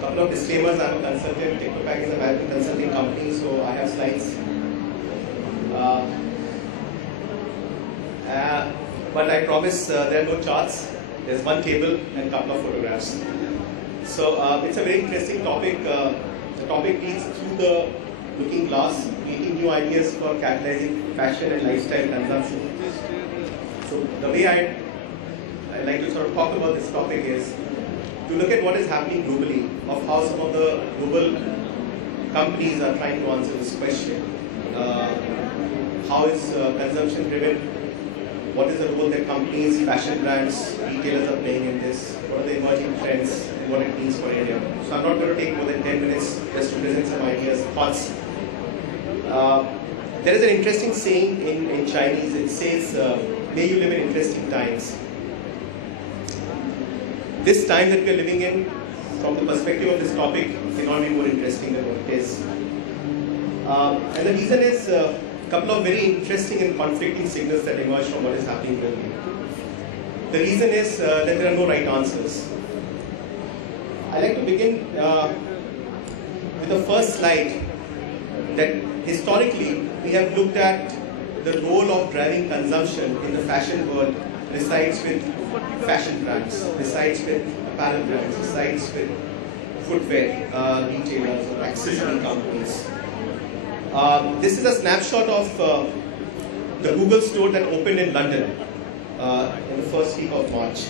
Couple of disclaimers. I'm a consultant. Technopack is a management consulting company, so I have slides. But I promise there are no charts. There's one table and a couple of photographs. So it's a very interesting topic. The topic leads through the looking glass, creating new ideas for catalyzing fashion and lifestyle consumption. So the way I'd like to sort of talk about this topic is to look at what is happening globally, of how some of the global companies are trying to answer this question. How is consumption driven? What is the role that companies, fashion brands, retailers are playing in this? What are the emerging trends and what it means for India? So I'm not going to take more than 10 minutes just to present some ideas, thoughts. There is an interesting saying in Chinese. It says, may you live in interesting times. This time that we are living in, from the perspective of this topic, cannot be more interesting than what it is. And the reason is a couple of very interesting and conflicting signals that emerge from what is happening globally. The reason is that there are no right answers. I'd like to begin with the first slide, that historically we have looked at the role of driving consumption in the fashion world resides with fashion brands, resides with apparel brands, resides with footwear retailers or accessory companies. This is a snapshot of the Google store that opened in London in the first week of March.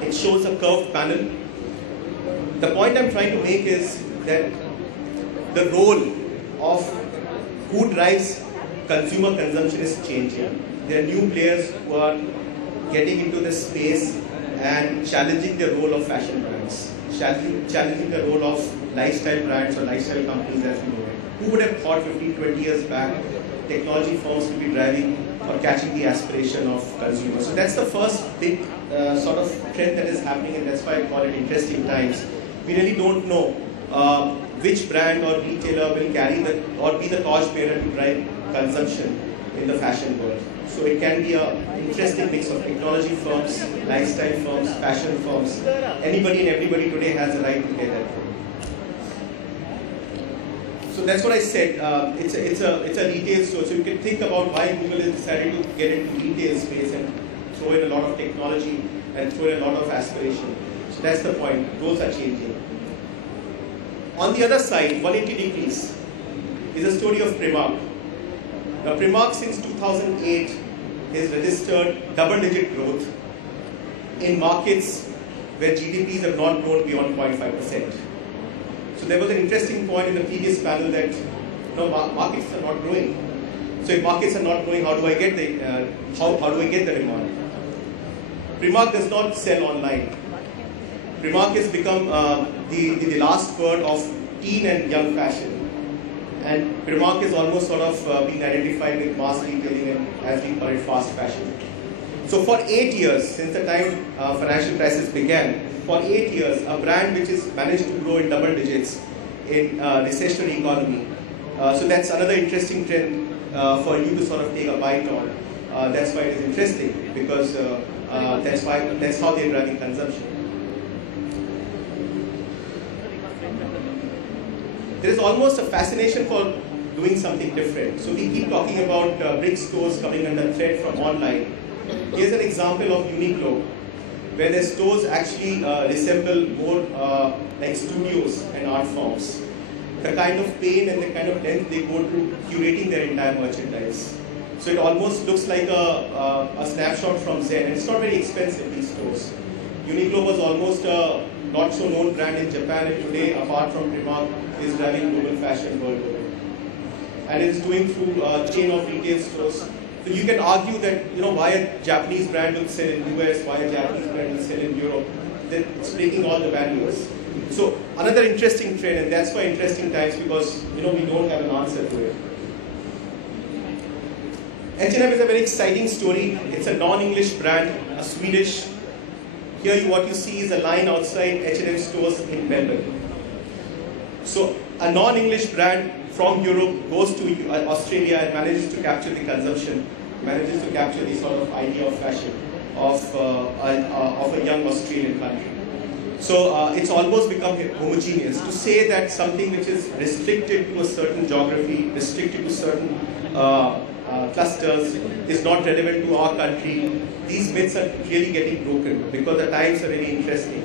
It shows a curved panel. The point I'm trying to make is that the role of who drives consumer consumption is changing. There are new players who are getting into this space and challenging the role of fashion brands, challenging the role of lifestyle brands or lifestyle companies as we know it. Who would have thought 15, 20 years back technology firms would be driving or catching the aspiration of consumers? So that's the first big sort of trend that is happening, and that's why I call it interesting times. We really don't know which brand or retailer will carry or be the torchbearer to drive consumption in the fashion world. So it can be an interesting mix of technology firms, lifestyle firms, fashion firms. Anybody and everybody today has the right to play that role. So that's what I said. It's a retail store. So you can think about why Google has decided to get into retail space and throw in a lot of technology and throw in a lot of aspiration. So that's the point. Roles are changing. On the other side, 180 degrees is a story of Primark. Now, Primark since 2008 has registered double-digit growth in markets where GDPs have not grown beyond 0.5%. So there was an interesting point in the previous panel that markets are not growing. So if markets are not growing, how do I get the demand? Primark does not sell online. Primark has become the last word of teen and young fashion. And Primark is almost sort of being identified with mass retailing and, as we call it, fast fashion. So for 8 years, since the time financial crisis began, for 8 years, a brand which has managed to grow in double digits in recessionary economy. So that's another interesting trend for you to sort of take a bite on. That's why it is interesting, because that's how they're driving consumption. There is almost a fascination for doing something different. So we keep talking about brick stores coming under threat from online. Here's an example of Uniqlo, where their stores actually resemble more like studios and art forms. The kind of pain and the kind of length they go to curating their entire merchandise. So it almost looks like a snapshot from Zen. And it's not very expensive, these stores. Uniqlo was almost a not so known brand in Japan, and today, apart from Primark, is driving global fashion worldwide. And it is doing through a chain of retail stores. So you can argue that, why a Japanese brand will sell in US, why a Japanese brand will sell in Europe. It's breaking all the barriers. So another interesting trend, and that's why interesting times, because we don't have an answer to it. H&M is a very exciting story. It's a non-English brand, a Swedish. Here what you see is a line outside H&M stores in Melbourne. So a non-English brand from Europe goes to Australia and manages to capture the consumption, manages to capture the sort of idea of fashion of a young Australian country. So it's almost become homogeneous. To say that something which is restricted to a certain geography, restricted to certain clusters, is not relevant to our country, these myths are really getting broken because the times are really interesting.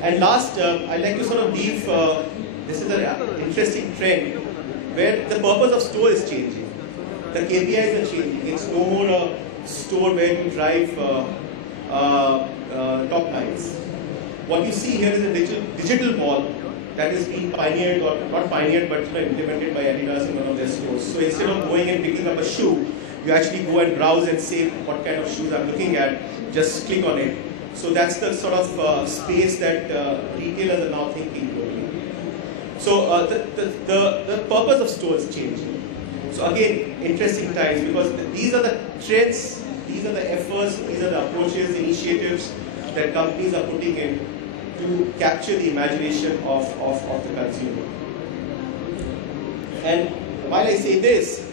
And last, I'd like to sort of leave, this is an interesting trend where the purpose of store is changing. The KPIs are changing. It's no more a store where you drive top lines. What you see here is a digital mall that is being pioneered, or not pioneered, but implemented by Adidas in one of their stores. So instead of going and picking up a shoe, you actually go and browse and say what kind of shoes I'm looking at, just click on it. So that's the sort of space that retailers are now thinking globally. So the purpose of stores is changing. So again, interesting times, because these are the trends, these are the efforts, these are the approaches, initiatives that companies are putting in to capture the imagination of the consumer. And while I say this,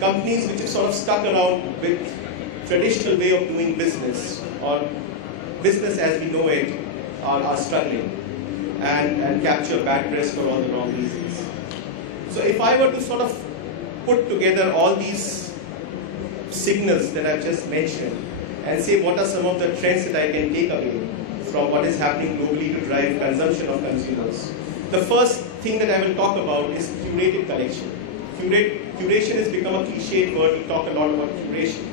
companies which have sort of stuck around with traditional way of doing business, or business as we know it, are struggling and capture bad press for all the wrong reasons. So if I were to sort of put together all these signals that I've just mentioned and say what are some of the trends that I can take away from what is happening globally to drive consumption of consumers, the first thing that I will talk about is curated collection. Curation has become a cliched word. We talk a lot about curation.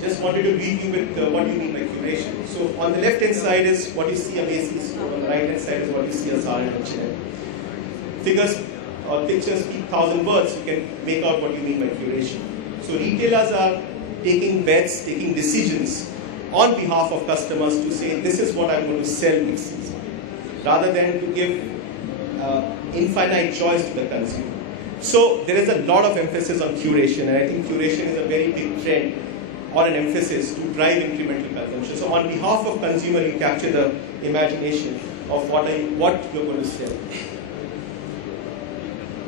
Just wanted to leave you with what do you mean by curation. So on the left hand side is what you see a Macy's store, on the right hand side is what you see a Zara and H&M. Figures or pictures speak 1,000 words, you can make out what you mean by curation. So retailers are taking bets, taking decisions on behalf of customers to say this is what I'm going to sell next season, rather than to give infinite choice to the consumer. So there is a lot of emphasis on curation, and I think curation is a very big trend or an emphasis to drive incremental consumption. So on behalf of consumer, you capture the imagination of what you're going to sell.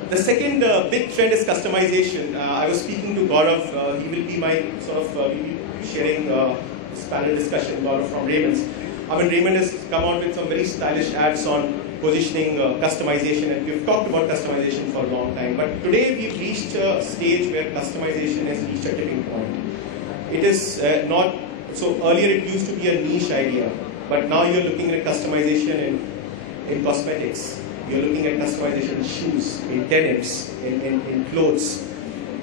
The second big trend is customization. I was speaking to Gaurav. He will be my we'll be sharing this panel discussion. Gaurav from Raymond's. Raymond has come out with some very stylish ads on positioning, customization, and we've talked about customization for a long time. But today we've reached a stage where customization has reached a tipping point. It is not, so earlier it used to be a niche idea, but now you're looking at customization in cosmetics. You're looking at customization in shoes, in denims, in clothes.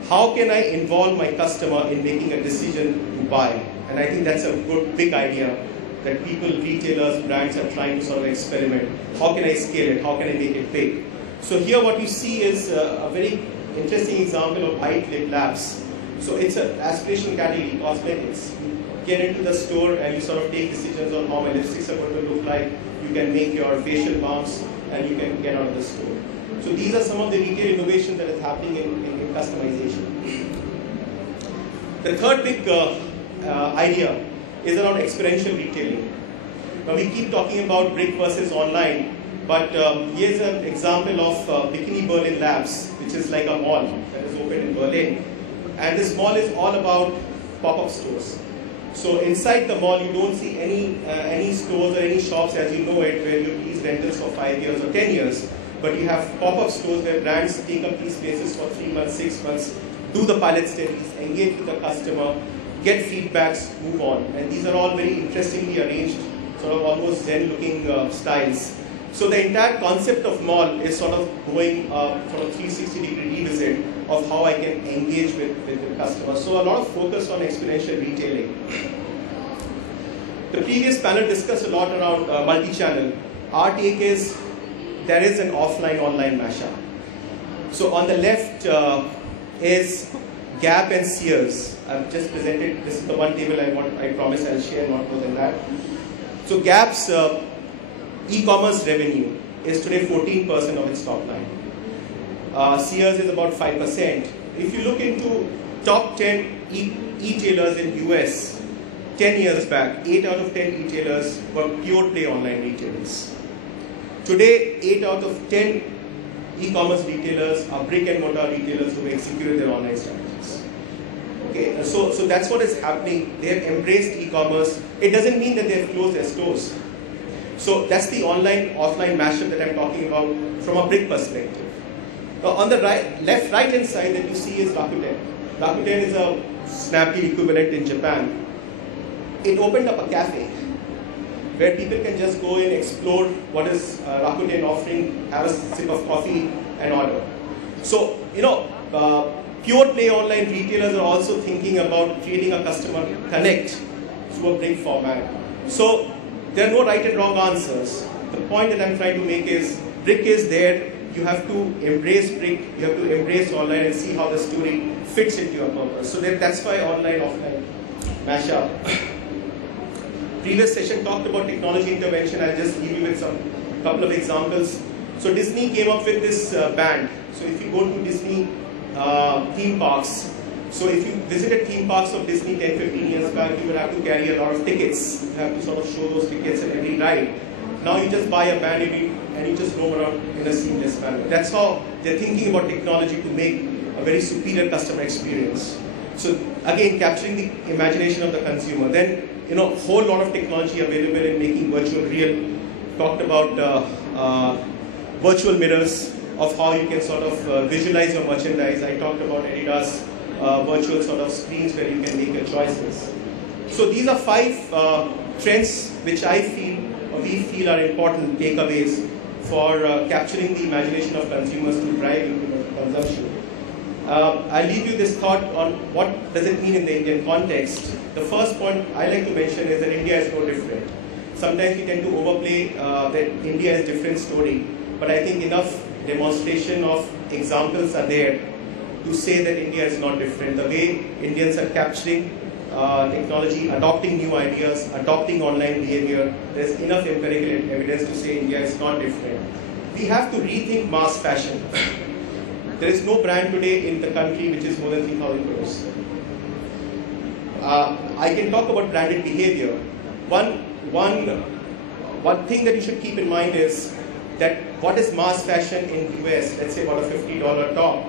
How can I involve my customer in making a decision to buy? And I think that's a good, big idea that people, retailers, brands are trying to sort of experiment. How can I scale it? How can I make it big? So here what you see is a very interesting example of White Lip Labs. So it's an aspirational category, cosmetics. You get into the store and you sort of take decisions on how my lipsticks are going to look like. You can make your facial balms and you can get out of the store. So these are some of the retail innovation that is happening in customization. The third big idea is around experiential retailing. Now we keep talking about brick versus online, but here's an example of Bikini Berlin Labs, which is like a mall that is open in Berlin. And this mall is all about pop-up stores. So inside the mall, you don't see any stores or any shops as you know it, where you lease rentals for 5 years or 10 years. But you have pop-up stores where brands take up these spaces for 3 months, 6 months, do the pilot studies, engage with the customer, get feedbacks, move on. And these are all very interestingly arranged, sort of almost Zen-looking styles. So the entire concept of mall is sort of going for a 360-degree revisit of how I can engage with the customer. So a lot of focus on experiential retailing. The previous panel discussed a lot around multi-channel. Our take is there is an offline-online mashup. So on the left is Gap and Sears. I've just presented, this is the one table I promise I'll share, not more than that. So Gap's e-commerce revenue is today 14% of its top line. Sears is about 5%. If you look into top 10 e-tailers in US, 10 years back, 8 out of 10 retailers were pure play online retailers. Today, 8 out of 10 e-commerce retailers are brick and mortar retailers who execute their online strategies. Okay, so that's what is happening. They have embraced e-commerce. It doesn't mean that they have closed their stores. So that's the online-offline mashup that I'm talking about from a brick perspective. Now on the right-hand side that you see is Rakuten. Rakuten is a Snapdeal equivalent in Japan. It opened up a cafe where people can just go and explore what is Rakuten offering, have a sip of coffee and order. So, pure play online retailers are also thinking about creating a customer connect through a brick format. So, there are no right and wrong answers. The point that I'm trying to make is brick is there. You have to embrace brick, you have to embrace online and see how the story fits into your purpose. So that's why online, offline mashup. Previous session talked about technology intervention. I'll just give you with some couple of examples. So Disney came up with this band. So if you go to Disney theme parks, so if you visited theme parks of Disney 10, 15 years back, you would have to carry a lot of tickets. You have to sort of show those tickets at every ride. Now you just buy a band and you just roam around in a seamless manner. That's how they're thinking about technology to make a very superior customer experience. So again, capturing the imagination of the consumer. Then, whole lot of technology available in making virtual real. Talked about virtual mirrors of how you can sort of visualize your merchandise. I talked about Adidas virtual sort of screens where you can make your choices. So these are 5 trends which we feel are important takeaways for capturing the imagination of consumers to drive incremental consumption. I'll leave you this thought on what does it mean in the Indian context. The first point I like to mention is that India is no different. Sometimes we tend to overplay that India is a different story, but I think enough demonstration of examples are there to say that India is not different. The way Indians are capturing technology, adopting new ideas, adopting online behavior, there's enough empirical evidence to say India is not different. We have to rethink mass fashion. There is no brand today in the country which is more than 3,000 crores. I can talk about branded behavior. One thing that you should keep in mind is that what is mass fashion in US, let's say about a $50 top,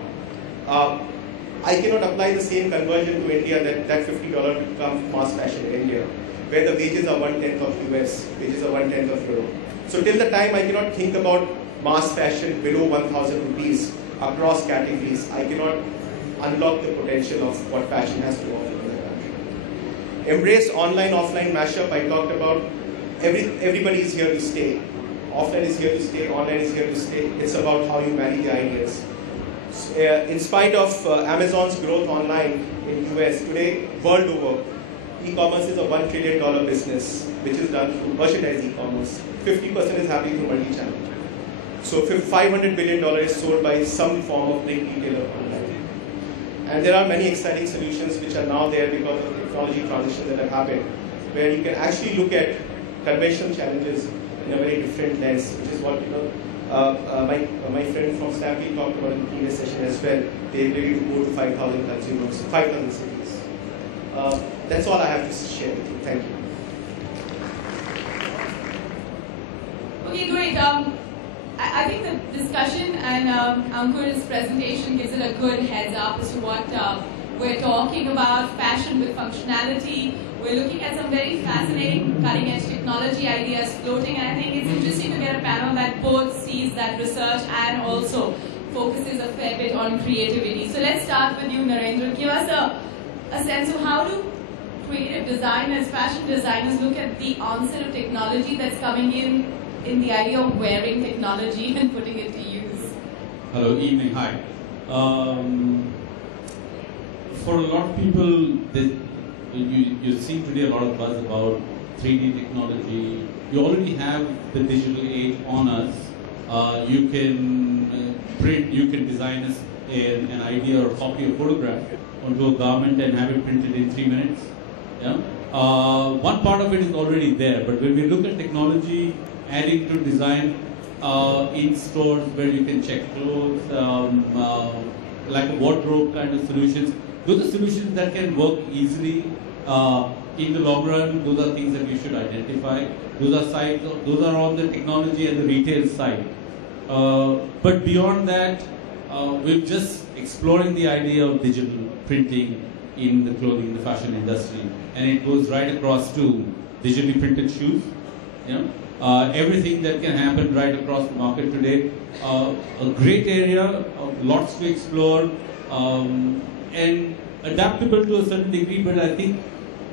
I cannot apply the same conversion to India that $50 becomes mass fashion in India, where the wages are 1/10 of US, wages are 1/10 of Europe. So till the time I cannot think about mass fashion below 1,000 rupees across categories, I cannot unlock the potential of what fashion has to offer in the country. Embrace online, offline mashup. I talked about everybody is here to stay. Offline is here to stay, online is here to stay. It's about how you marry the ideas. In spite of Amazon's growth online in US, today, world over, e-commerce is a $1 trillion business, which is done through merchandise e-commerce. 50% is happening through multi-channel. So $500 billion is sold by some form of big retailer online. And there are many exciting solutions which are now there because of technology transitions that have happened, where you can actually look at conventional challenges in a very different lens, which is what my friend from Snapdeal talked about in the previous session as well. The ability to go to 5,000 consumers, 5,000 cities. That's all I have to share with you. Thank you. Okay, great. I think the discussion and Ankur's presentation gives it a good heads up as to what we're talking about, fashion with functionality. We're looking at some very fascinating cutting-edge technology ideas floating, and I think it's interesting to get a panel that both sees that research and also focuses a fair bit on creativity. So let's start with you, Narendra. Give us a sense of how do creative designers, fashion designers look at the onset of technology that's coming in the idea of wearing technology and putting it to use. Hello, evening, hi. For a lot of people, you see today a lot of buzz about 3D technology. You already have the digital age on us. You can print, you can design an idea or copy a photograph onto a garment and have it printed in 3 minutes. Yeah? One part of it is already there, but when we look at technology, adding to design in stores where you can check clothes, like a wardrobe kind of solutions, those are solutions that can work easily in the long run. Those are things that you should identify. Those are on the technology and the retail side. But beyond that, we're just exploring the idea of digital printing in the clothing, the fashion industry, and it goes right across to digitally printed shoes. Everything that can happen right across the market today. A great area, lots to explore, and adaptable to a certain degree. But I think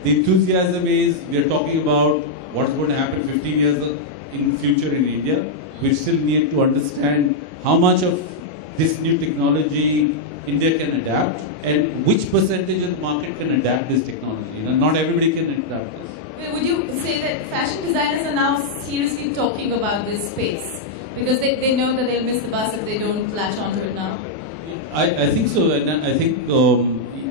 the enthusiasm is we are talking about what's going to happen 15 years in the future in India. We still need to understand how much of this new technology India can adapt, and which percentage of the market can adapt this technology. Not everybody can adapt this. Would you say that fashion designers are now seriously talking about this space? Because they know that they'll miss the bus if they don't latch onto it now? I think so, and I think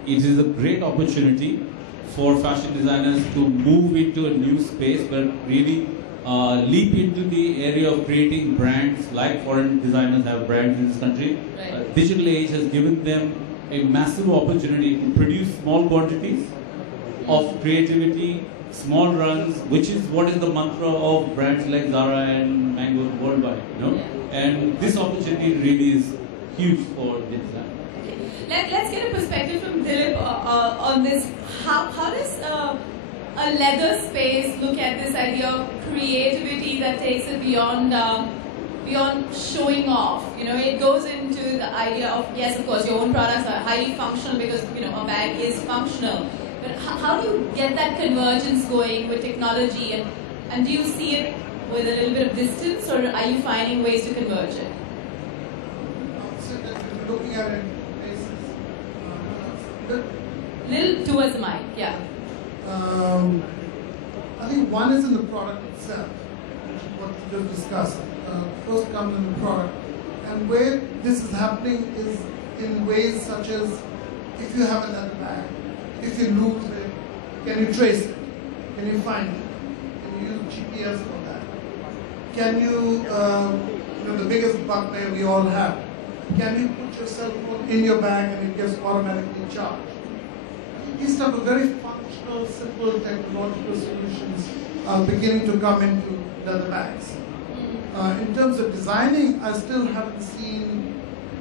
it is a great opportunity for fashion designers to move into a new space, but really leap into the area of creating brands like foreign designers have brands in this country. Right. Digital age has given them a massive opportunity to produce small quantities of creativity, small runs, which is what is the mantra of brands like Zara and Mango worldwide. And this opportunity really is huge for design. Let's get a perspective from Dilip on this. How does a leather space look at this idea of creativity that takes it beyond showing off? It goes into the idea of, yes, of course, your own products are highly functional because a bag is functional. But how do you get that convergence going with technology, and do you see it with a little bit of distance, or are you finding ways to converge it? So that if you're looking at it, Little towards the mic, yeah. I think one is in the product itself, which is what you just discussed. First comes in the product. And where this is happening is in ways such as, if you have a leather bag, if you lose it, can you trace it? Can you find it? Can you use GPS for that? Can you, the biggest bugbear we all have, can you put your cell phone in your bag and it gets automatically charged? These type of very functional, simple technological solutions are beginning to come into leather bags. In terms of designing, I still haven't seen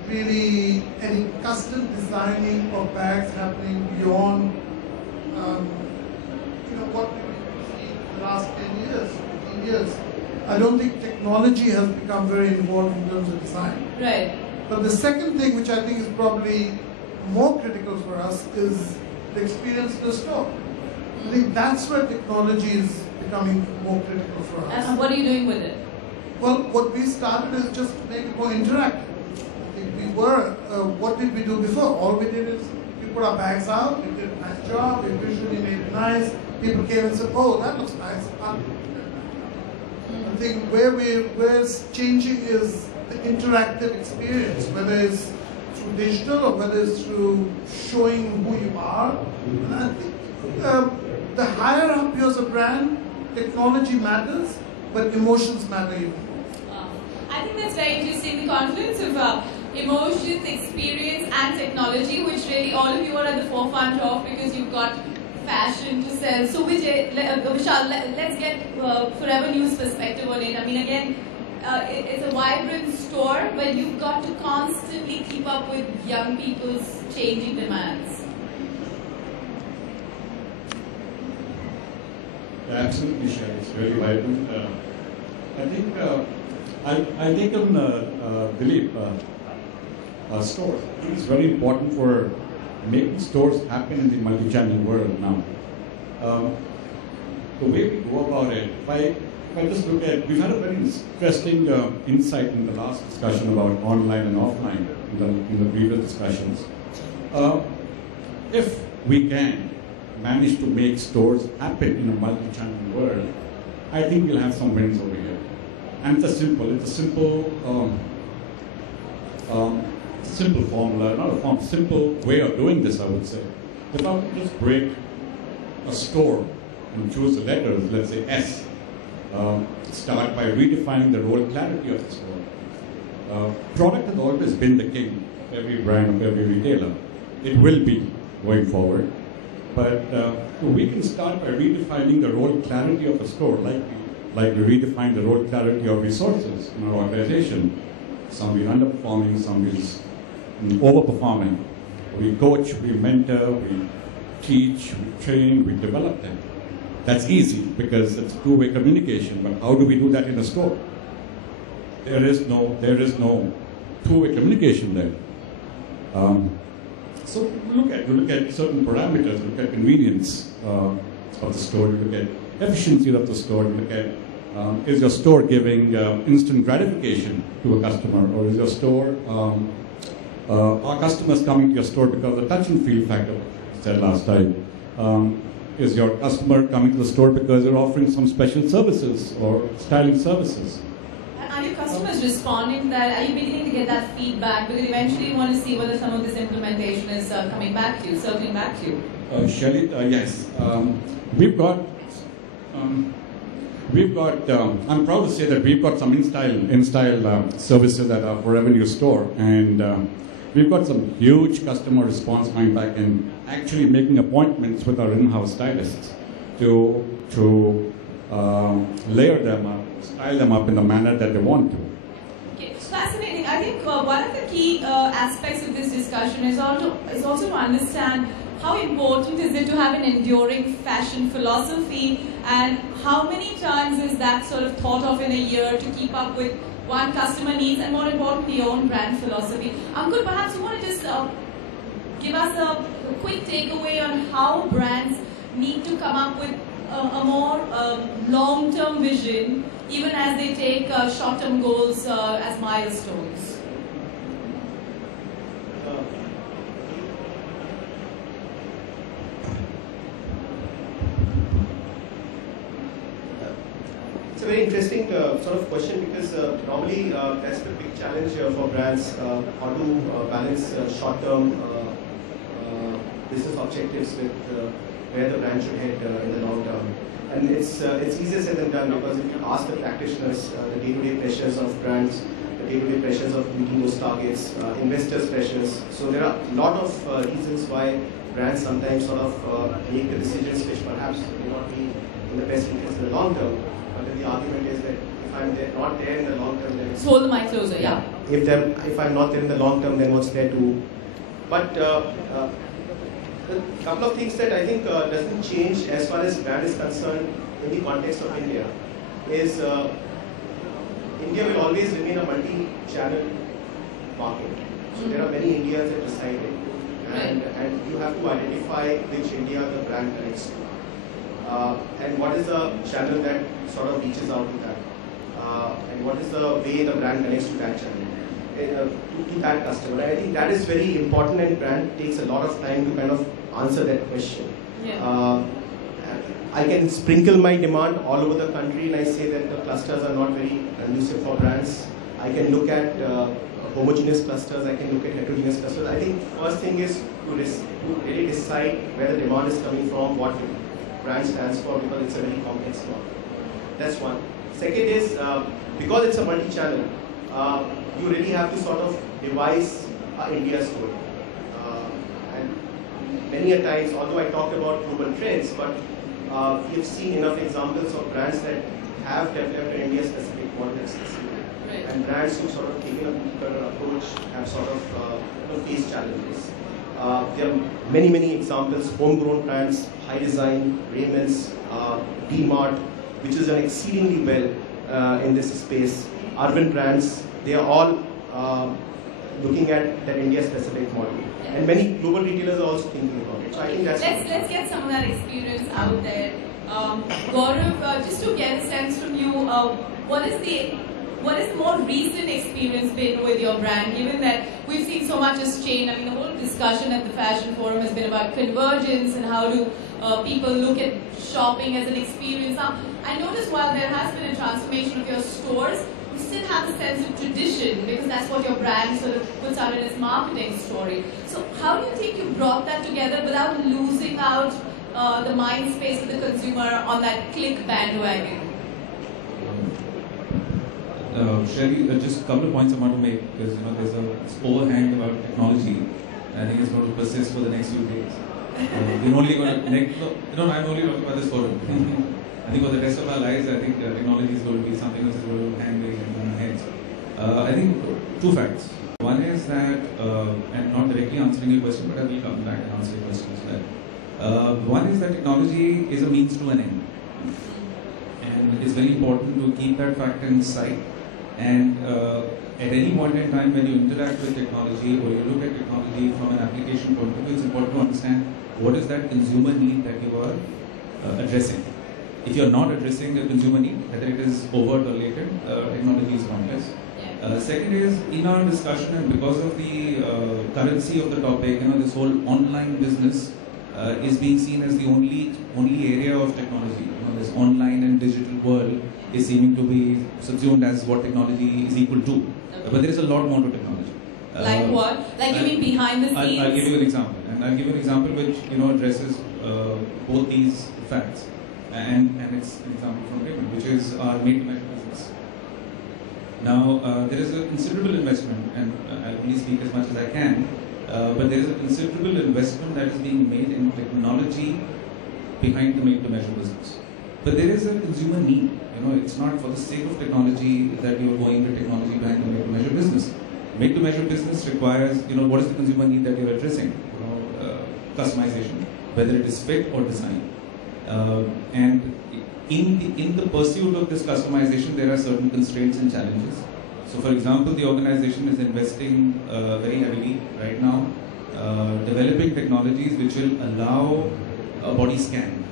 really any custom designing of bags happening beyond what we've seen in the last 10 years, 15 years. I don't think technology has become very involved in terms of design. Right. But the second thing, which I think is probably more critical for us, is the experience in the store. I think that's where technology is becoming more critical for us. And what are you doing with it? Well, what we started is just to make it more interactive. What did we do before? All we did is we put our bags out, we did a nice job, we visually made it nice. People came and said, oh, that looks nice. I think where it's changing is the interactive experience, whether it's through digital or whether it's through showing who you are. And I think the higher up you as a brand, technology matters, but emotions matter even more. I think that's very interesting, the confluence of emotions, experience and technology, which really all of you are at the forefront of, because you've got fashion to sell. So Vishal, let's get Forever News perspective on it. I mean, again, it's a vibrant store, but you've got to constantly keep up with young people's changing demands. Absolutely, Shai. It's very vibrant. I think I take on Dilip, stores. I think it's very important for making stores happen in the multi-channel world now. The way we go about it, if I just look at, we've had a very interesting insight in the last discussion about online and offline in the previous discussions. If we can manage to make stores happen in a multi-channel world, I think we'll have some wins over here. And it's a simple formula, not a form, simple way of doing this, I would say. If I would just break a store and choose the letters, let's say S, start by redefining the role clarity of the store. Product has always been the king of every brand, of every retailer. It will be going forward. But we can start by redefining the role clarity of a store, like we redefine the role clarity of resources in our organization. somebody underperforming, somebody's overperforming. We coach, we mentor, we teach, we train, we develop them. That's easy because it's two-way communication. But how do we do that in a store? There is no two-way communication there. So look at certain parameters. Look at convenience of the store. Look at efficiency of the store. Look at is your store giving instant gratification to a customer, or is your store are customers coming to your store because of the touch and feel factor? Said last time. Is your customer coming to the store because you're offering some special services or styling services? Are your customers responding to that? Are you beginning to get that feedback? Because eventually you want to see whether some of this implementation is coming back to you, circling back to you. Shelley, yes. We've got. I'm proud to say that we've got some in-style services at our Forever New store, and we've got some huge customer response coming back and actually making appointments with our in-house stylists to layer them up, style them up in the manner that they want to. Okay, it's fascinating. I think one of the key aspects of this discussion is also to understand how important is it to have an enduring fashion philosophy, and how many times is that sort of thought of in a year to keep up with one customer needs and, more importantly, your own brand philosophy. Ankur, perhaps you want to just give us a quick takeaway on how brands need to come up with a more long-term vision, even as they take short-term goals as milestones. It's a very interesting sort of question, because normally that's the big challenge for brands, how to balance short-term business objectives with where the brand should head in the long term. And it's easier said than done, because if you ask the practitioners, the day-to-day pressures of brands, the day-to-day pressures of meeting those targets, investors' pressures. So there are a lot of reasons why brands sometimes sort of make the decisions which perhaps may not be in the best interest in the long term. But then the argument is that if I'm not there in the long term, then Just hold the mic closer, yeah. If I'm not there in the long term, then what's there to? But a couple of things that I think doesn't change as far as brand is concerned in the context of India is India will always remain a multi-channel market. So there are many Indias that reside in, and you have to identify which India the brand connects to. And what is the channel that sort of reaches out to that? And what is the way the brand connects to that channel, to that customer? And I think that is very important, and brand takes a lot of time to kind of answer that question. Yeah. I can sprinkle my demand all over the country, and I say that the clusters are not very conducive for brands. I can look at homogeneous clusters, I can look at heterogeneous clusters. I think first thing is to really decide where the demand is coming from, what brand stands for, because it's a very complex one. That's one. Second is, because it's a multi-channel, you really have to sort of devise India story. And many a times, although I talked about global trends, but we've seen enough examples of brands that have developed an India-specific model that's succeeded. Right. And brands who sort of taken a booker approach have sort of faced challenges. There are many, many examples, homegrown brands, High Design, Raymond's, D-Mart, which is done exceedingly well in this space. Urban brands, they are all looking at that India-specific model. Yeah. And many global retailers are also thinking about it. So I think that's... Let's get some of that experience out there. Gaurav, just to get a sense from you, what is the more recent experience been with your brand, given that we've seen so much has changed? I mean, the whole discussion at the Fashion Forum has been about convergence and how do people look at shopping as an experience. Now, I noticed while there has been a transformation of your stores, you still have a sense of tradition, because that's what your brand sort of puts out in its marketing story. So how do you think you brought that together without losing out the mind space of the consumer on that click bandwagon? Shelly, just a couple of points I want to make, because there's this overhang about technology, and I think it's going to persist for the next few days. We're only going to I'm only talking about this forum. I think for the rest of our lives, I think technology is going to be something which is going to hang very heavy on our heads. I think two facts. One is that, and not directly answering your question, but I will come back and answer your question as well. One is that technology is a means to an end. And it's very important to keep that fact in sight. And at any point in time when you interact with technology or you look at technology from an application point of view, it's important to understand what is that consumer need that you are addressing. If you're not addressing a consumer need, whether it is overt or latent, technology is pointless. Second is, in our discussion and because of the currency of the topic, this whole online business is being seen as the only area of technology. This online and digital world is seeming to be subsumed as what technology is equal to. But there is a lot more to technology. Like what? Like you mean behind the scenes? I'll give you an example. And I'll give you an example which addresses both these facts. And it's an example from Raymond, which is our made-to-measure business. Now, there is a considerable investment, and I'll only speak as much as I can, but there is a considerable investment that is being made in technology behind the made-to-measure business. But there is a consumer need. It's not for the sake of technology that you are going to technology behind the made-to-measure business. Made-to-measure business requires, what is the consumer need that you're addressing? Customization, whether it is fit or design. And in the pursuit of this customization, there are certain constraints and challenges. So, for example, the organization is investing very heavily right now, developing technologies which will allow a body scan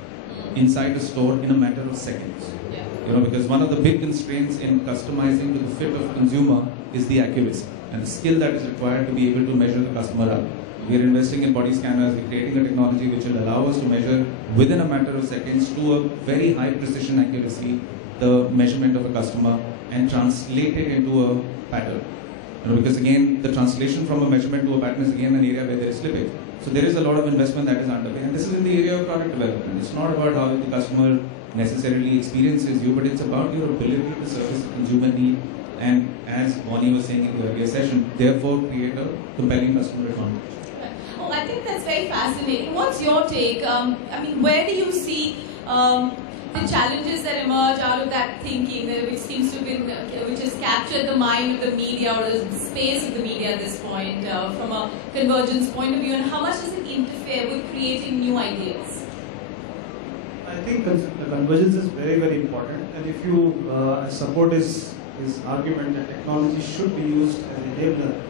inside a store in a matter of seconds. Because one of the big constraints in customizing to the fit of a consumer is the accuracy and the skill that is required to be able to measure the customer up. We are investing in body scanners, we're creating a technology which will allow us to measure within a matter of seconds to a very high precision accuracy the measurement of a customer and translate it into a pattern. Because again, the translation from a measurement to a pattern is again an area where there is slippage. So there is a lot of investment that is underway, and this is in the area of product development. It's not about how the customer necessarily experiences you, but it's about your ability to service the consumer need and, as Bonnie was saying in the earlier session, therefore create a compelling customer advantage. I think that's very fascinating. What's your take? Where do you see the challenges that emerge out of that thinking, which seems to have been, which has captured the mind of the media or the space of the media at this point, from a convergence point of view, and how much does it interfere with creating new ideas? I think the convergence is very, very important, and if you support his argument that technology should be used as an enabler,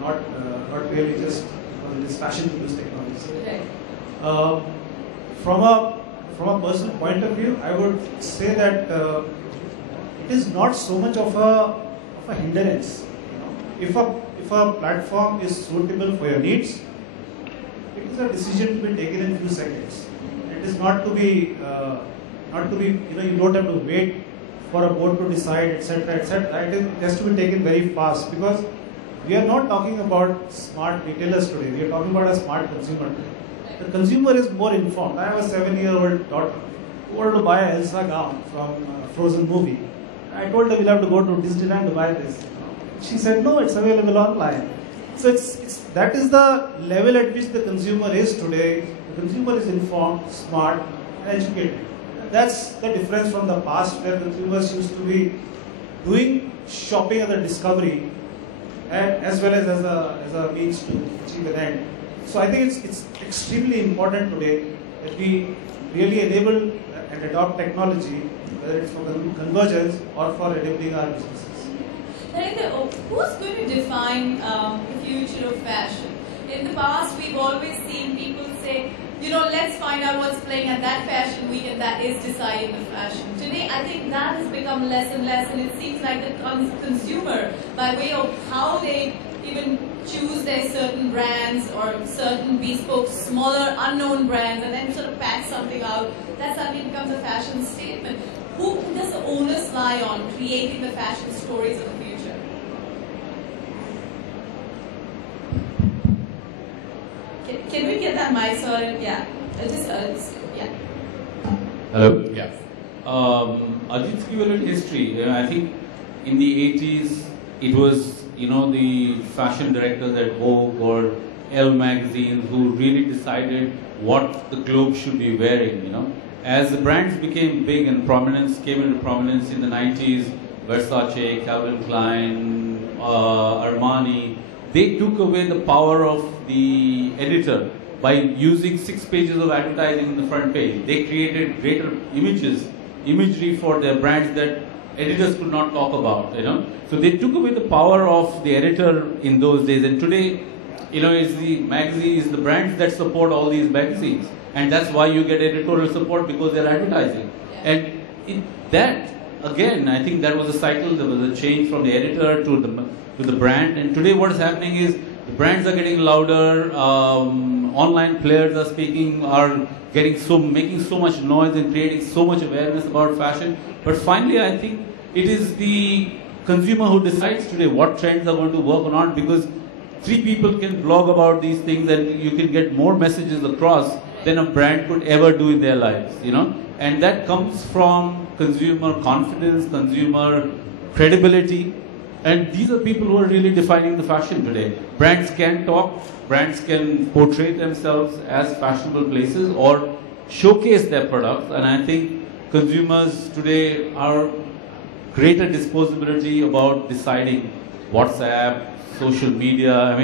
not really just this passion to use technology. Right. From a personal point of view, I would say that it is not so much of a hindrance. If a platform is suitable for your needs, it is a decision to be taken in a few seconds. It is not to be you don't have to wait for a board to decide, etc., etc. It has to be taken very fast, because we are not talking about smart retailers today. We are talking about a smart consumer today. The consumer is more informed. I have a 7-year-old daughter who wanted to buy an Elsa gown from a Frozen movie. I told her we'll have to go to Disneyland to buy this. She said no, it's available online. So that is the level at which the consumer is today. The consumer is informed, smart, and educated. And that's the difference from the past, where consumers used to be doing shopping as a discovery, and as well as a means to achieve an end. So I think it's extremely important today that we really enable and adopt technology, whether it's for convergence or for enabling our businesses. Who's going to define the future of fashion? In the past, we've always seen people say, let's find out what's playing at that fashion week, and that is deciding the fashion. Today, I think that has become less and less, and it seems like the consumer, by way of how they even choose their certain brands or certain bespoke, smaller, unknown brands, and then sort of pack something out, that suddenly becomes a fashion statement. Who does the onus lie on creating the fashion stories of the future? Can we get that mic? Sorry, yeah. Yeah. Hello. Yeah. I'll just give a little history. I think in the 80s, it was the fashion directors at Vogue or Elle magazines who really decided what the globe should be wearing. As the brands became big and prominence came into prominence in the 90s, Versace, Calvin Klein, Armani, they took away the power of the editor by using 6 pages of advertising in the front page. They created greater imagery for their brands that editors could not talk about, So they took away the power of the editor in those days. And today, it's the magazines, the brands that support all these magazines. And that's why you get editorial support, because they're advertising. And that, again, I think that was a cycle. There was a change from the editor to the brand. And today what is happening is the brands are getting louder, online players are making so much noise and creating so much awareness about fashion. But finally, I think it is the consumer who decides today what trends are going to work or not, because 3 people can blog about these things and you can get more messages across than a brand could ever do in their lives, And that comes from consumer confidence, consumer credibility. And these are people who are really defining the fashion today. Brands can talk, brands can portray themselves as fashionable places or showcase their products. And I think consumers today are greater disposability about deciding WhatsApp, social media.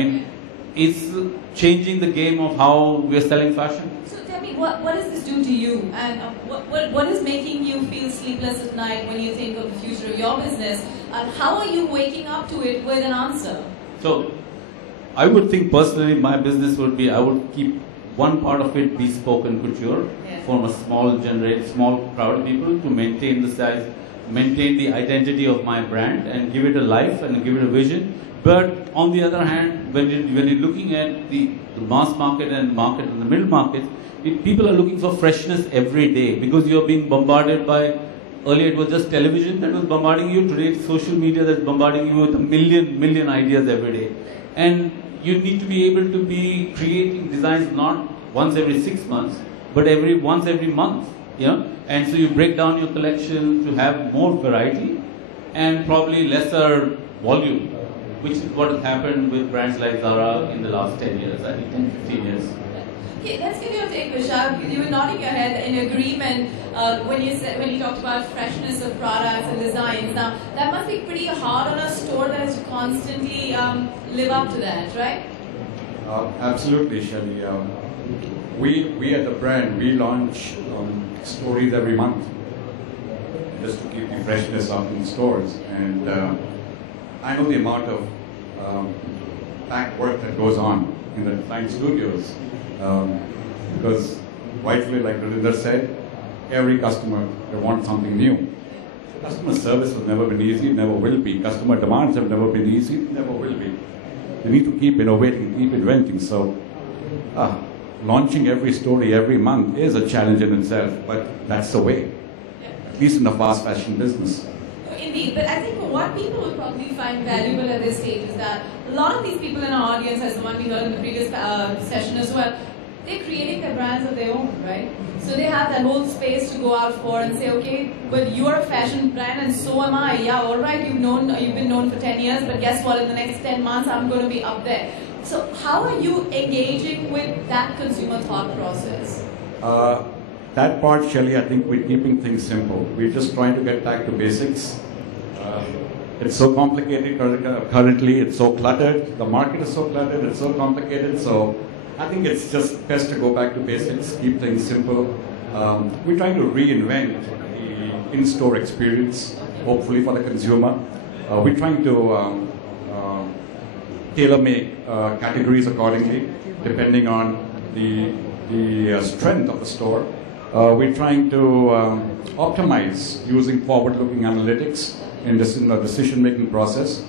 It's changing the game of how we're selling fashion. So tell me, what does this do to you? And what is making you feel sleepless at night when you think of the future of your business? And how are you waking up to it with an answer? So, I would think personally my business would be, I would keep one part of it bespoke and couture, form a small crowd of people to maintain the size, maintain the identity of my brand and give it a life and give it a vision. But on the other hand, when you're looking at the mass market and the middle market, people are looking for freshness every day, because you're being bombarded by, earlier it was just television that was bombarding you, today it's social media that's bombarding you with a million ideas every day. And you need to be able to be creating designs not once every 6 months, but once every month, And so you break down your collection to have more variety and probably lesser volume, which is what has happened with brands like Zara in the last 10 years, I think 10, 15 years. Okay, let's get your take, Vishal. You were nodding your head in agreement when you talked about freshness of products and designs. Now, that must be pretty hard on a store that has to constantly live up to that, right? Absolutely, Shelly. We at the brand, we launch stories every month just to keep the freshness up in stores. And I know the amount of back work that goes on in the design studios, because rightfully, like Radinder said, every customer, they want something new. Customer service has never been easy, never will be. Customer demands have never been easy, never will be. You need to keep innovating, keep inventing. So launching every story every month is a challenge in itself, but that's the way, at least in the fast fashion business. Indeed, but I think what people will probably find valuable at this stage is that a lot of these people in our audience, as the one we heard in the previous session as well, they're creating their brands of their own, right? So they have that whole space to go out for and say, okay, but you're a fashion brand and so am I. Yeah, all right, you've been known for 10 years, but guess what? In the next 10 months, I'm going to be up there. So how are you engaging with that consumer thought process? That part, Shelly, I think we're keeping things simple. We're just trying to get back to basics. It's so complicated currently, it's so cluttered, the market is so cluttered, it's so complicated, so I think it's just best to go back to basics, keep things simple. We're trying to reinvent the in-store experience, hopefully for the consumer. We're trying to tailor-make categories accordingly, depending on the strength of the store. We're trying to optimize using forward-looking analytics in the decision-making process.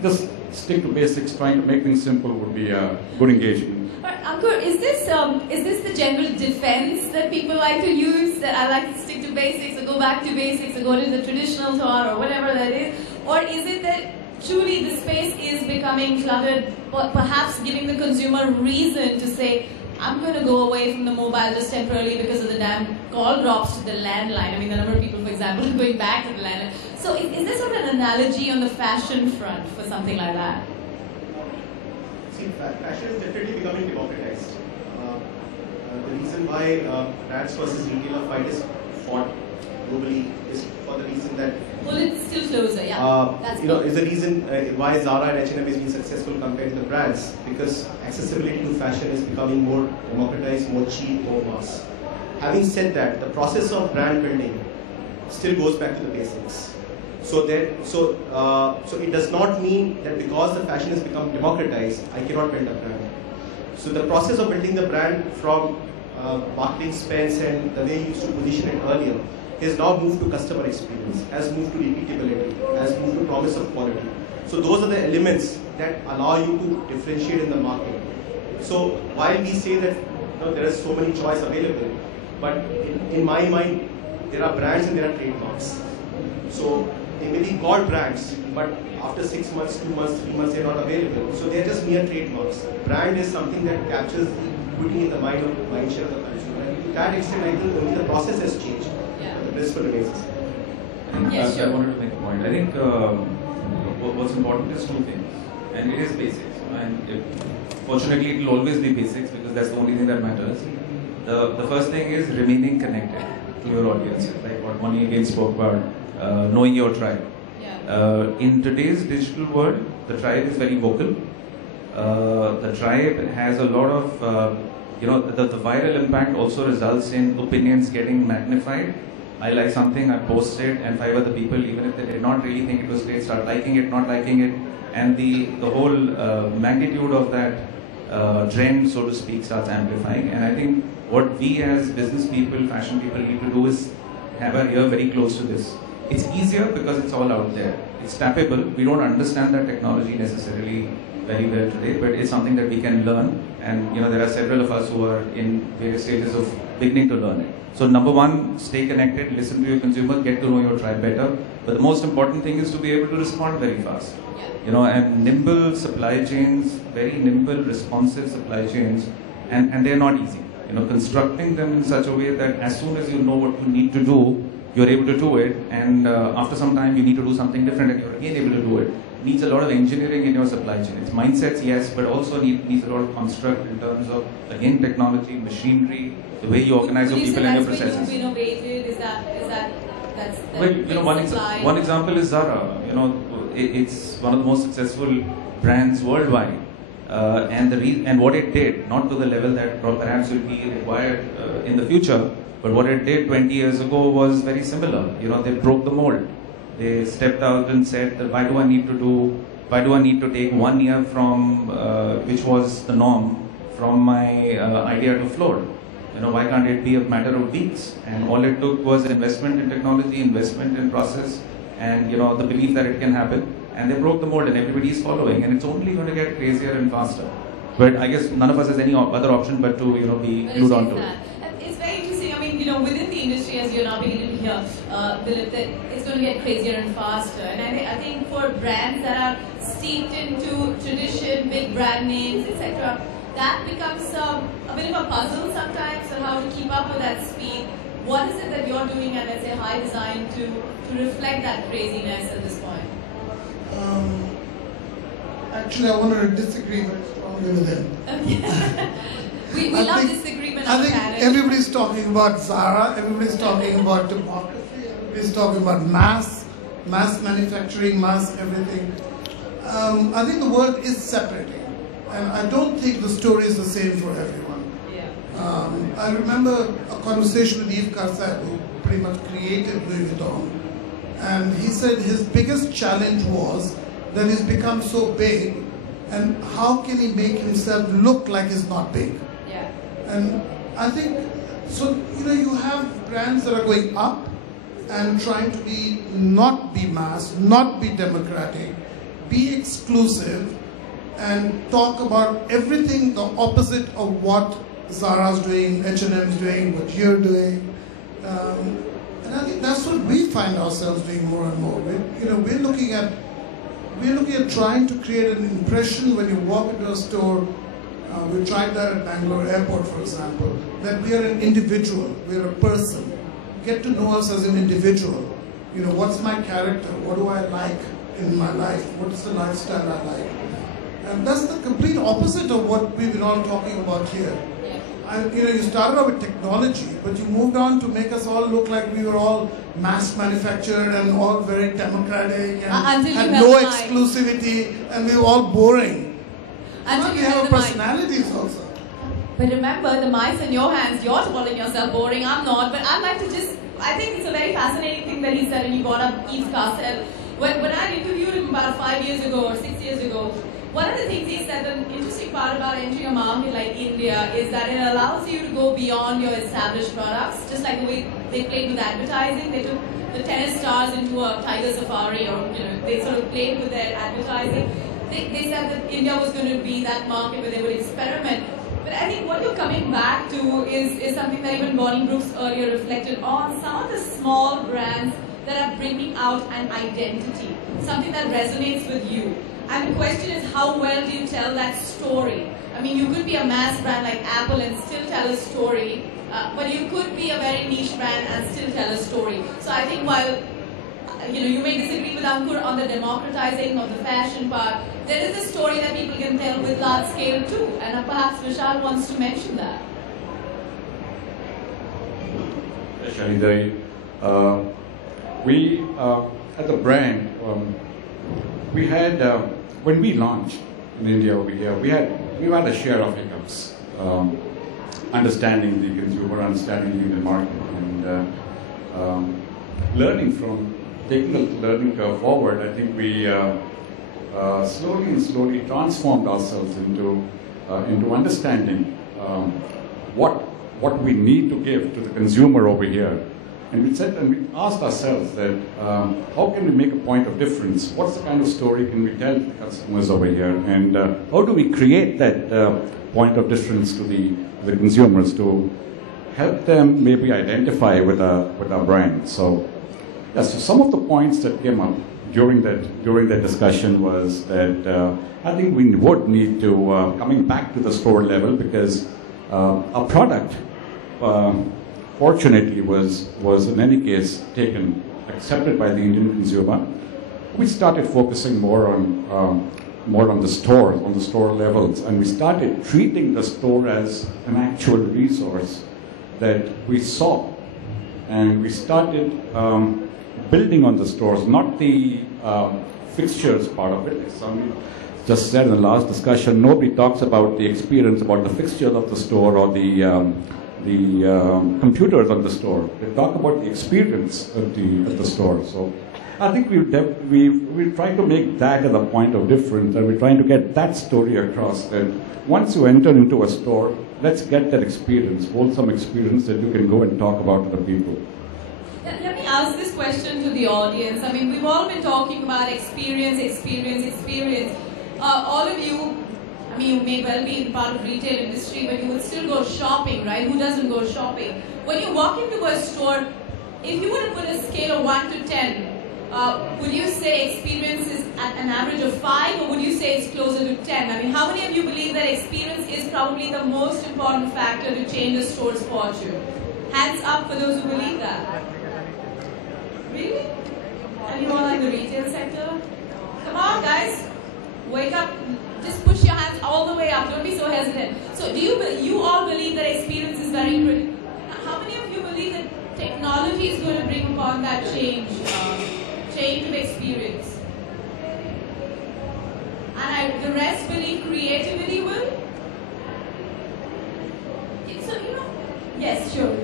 Just stick to basics, trying to make things simple would be a good engagement. Ankur, is this the general defense that people like to use, that I like to stick to basics or go back to basics or go to the traditional thought or whatever that is? Or is it that truly the space is becoming cluttered, perhaps giving the consumer reason to say, I'm going to go away from the mobile just temporarily because of the damn call drops to the landline. I mean, the number of people, for example, are going back to the landline. So is there sort of an analogy on the fashion front for something like that? See, fashion is definitely becoming democratized. The reason why brands versus retailer fight is fought globally is for the reason that Pull it still closer, yeah. That's you know, is the reason why Zara and H&M has been successful compared to the brands, because accessibility to fashion is becoming more democratized, more cheap, more mass. Having said that, the process of brand building still goes back to the basics. So it does not mean that because the fashion has become democratized, I cannot build a brand. So the process of building the brand from marketing spends and the way you used to position it earlier has now moved to customer experience, has moved to repeatability, has moved to promise of quality. So those are the elements that allow you to differentiate in the market. So while we say that there is so many choice available, but in my mind, there are brands and there are trademarks. So they may be called brands, but after 6 months, 2 months, 3 months, they are not available. So they are just mere trademarks. Brand is something that captures the equity in the mind share of the consumer. And to that extent, I think only the process has changed. The principle remains the same. Yes, sure. I wanted to make a point. I think what's important is two things, and it is basics. And fortunately, it will always be basics because that's the only thing that matters. The first thing is remaining connected to your audience, like what Mani again spoke about, knowing your tribe. Yeah. In today's digital world, the tribe is very vocal. The tribe has a lot of, the viral impact also results in opinions getting magnified. I like something, I post it, and 5 other people, even if they did not really think it was great, start liking it, not liking it, and the whole magnitude of that trend, so to speak, starts amplifying. And I think what we as business people, fashion people need to do is have our ear very close to this. It's easier because it's all out there. It's tappable. We don't understand that technology necessarily very well today, but it's something that we can learn. And there are several of us who are in various stages of beginning to learn it. So number one, stay connected, listen to your consumer, get to know your tribe better. But the most important thing is to be able to respond very fast. And nimble supply chains, very nimble, responsive supply chains, and they're not easy. Constructing them in such a way that as soon as you know what you need to do, you're able to do it, and after some time you need to do something different and you're again able to do it. Needs a lot of engineering in your supply chain. It's mindsets, yes, but also needs a lot of construct in terms of, again, technology, machinery, the way you organize your people and your processes. That's when you've innovated, that's Well, one example is Zara. It's one of the most successful brands worldwide. And what it did, not to the level that perhaps will be required in the future, but what it did 20 years ago was very similar. They broke the mold. They stepped out and said that why do I need to take 1 year from, which was the norm, from my idea to float? Why can't it be a matter of weeks? And all it took was investment in technology, investment in process, and the belief that it can happen. And they broke the mold and everybody is following, and it's only going to get crazier and faster. But I guess none of us has any other option but to be glued onto it. It's very interesting. I mean, within the industry, as you're now beginning to hear, Dilip, that it's going to get crazier and faster. And I think for brands that are steeped into tradition, big brand names, etc., that becomes a bit of a puzzle sometimes on how to keep up with that speed. What is it that you're doing at, let's say, High Design to reflect that craziness at this point? Actually, I wanted to disagree very strongly with him. Okay. we love disagreement on I the think panel. everybody's talking about Zara, everybody's talking about democracy, everybody's talking about mass manufacturing, mass everything. I think the world is separating, and I don't think the story is the same for everyone. Yeah. I remember a conversation with Yves Carcel, who pretty much created Louis Vuitton, and he said his biggest challenge was that he's become so big, and how can he make himself look like he's not big? Yeah. And I think, so, you have brands that are going up and trying to not be mass, not be democratic, be exclusive, and talk about everything the opposite of what Zara's doing, H&M's doing, what you're doing. And I think that's what we find ourselves doing more and more. We're looking at trying to create an impression when you walk into a store. We tried that at Bangalore Airport, for example, that we are an individual, we're a person. Get to know us as an individual. What's my character? What do I like in my life? What is the lifestyle I like? And that's the complete opposite of what we've been all talking about here. You started out with technology, but you moved on to make us all look like we were all mass manufactured and all very democratic and had no exclusivity, and we were all boring. Until we have personalities also. But remember, the mic's in your hands. You're calling yourself boring. I'm not. But I'd like to I think it's a very fascinating thing that he said, and he brought up Yves Castell. When I interviewed him about 5 years ago or 6 years ago, one of the things he said, the interesting part about entering a market like India is that it allows you to go beyond your established products, just like the way they played with advertising. They took the tennis stars into a tiger safari, or they sort of played with their advertising. They said that India was going to be that market where they would experiment. But I think what you're coming back to is something that even Bonnie Brooks earlier reflected on, some of the small brands that are bringing out an identity, something that resonates with you. And the question is, how well do you tell that story? I mean, you could be a mass brand like Apple and still tell a story, but you could be a very niche brand and still tell a story. So I think while you may disagree with Ankur on the democratizing of the fashion part, there is a story that people can tell with large scale too, and perhaps Vishal wants to mention that. Shani, we at the brand, we had when we launched in India over here, we had a share of hiccups, understanding the consumer, understanding the Indian market, and taking the learning curve forward. I think we slowly transformed ourselves into understanding what we need to give to the consumer over here. And we asked ourselves that how can we make a point of difference? What's the kind of story can we tell the customers over here? And how do we create that point of difference to the consumers to help them maybe identify with our brand? So, yes, so some of the points that came up during that discussion was that I think we would need to coming back to the store level, because our product. Fortunately, was in any case accepted by the Indian consumer. We started focusing more on the store levels, and we started treating the store as an actual resource that we saw, and we started building on the stores, not the fixtures part of it. Somebody just said in the last discussion, nobody talks about the experience, about the fixture of the store or the computers on the store. They talk about the experience at the store. So I think we try to make that as a point of difference, and we're trying to get that story across, that once you enter into a store, let's get that experience, wholesome experience that you can go and talk about to the people. Let me ask this question to the audience. I mean, we've all been talking about experience. All of you, I mean, you may well be in part of retail industry, but you would still go shopping, right? Who doesn't go shopping? When you walk into a store, if you were to put a scale of 1 to 10, would you say experience is at an average of 5, or would you say it's closer to 10? I mean, how many of you believe that experience is probably the most important factor to change a store's fortune? Hands up for those who believe that. Really? Anyone in the retail sector? Come on, guys. Wake up. Just push your hands all the way up. Don't be so hesitant. So do you all believe that experience is very critical? How many of you believe that technology is going to bring upon that change of experience? And the rest believe creativity will? So, yes, sure.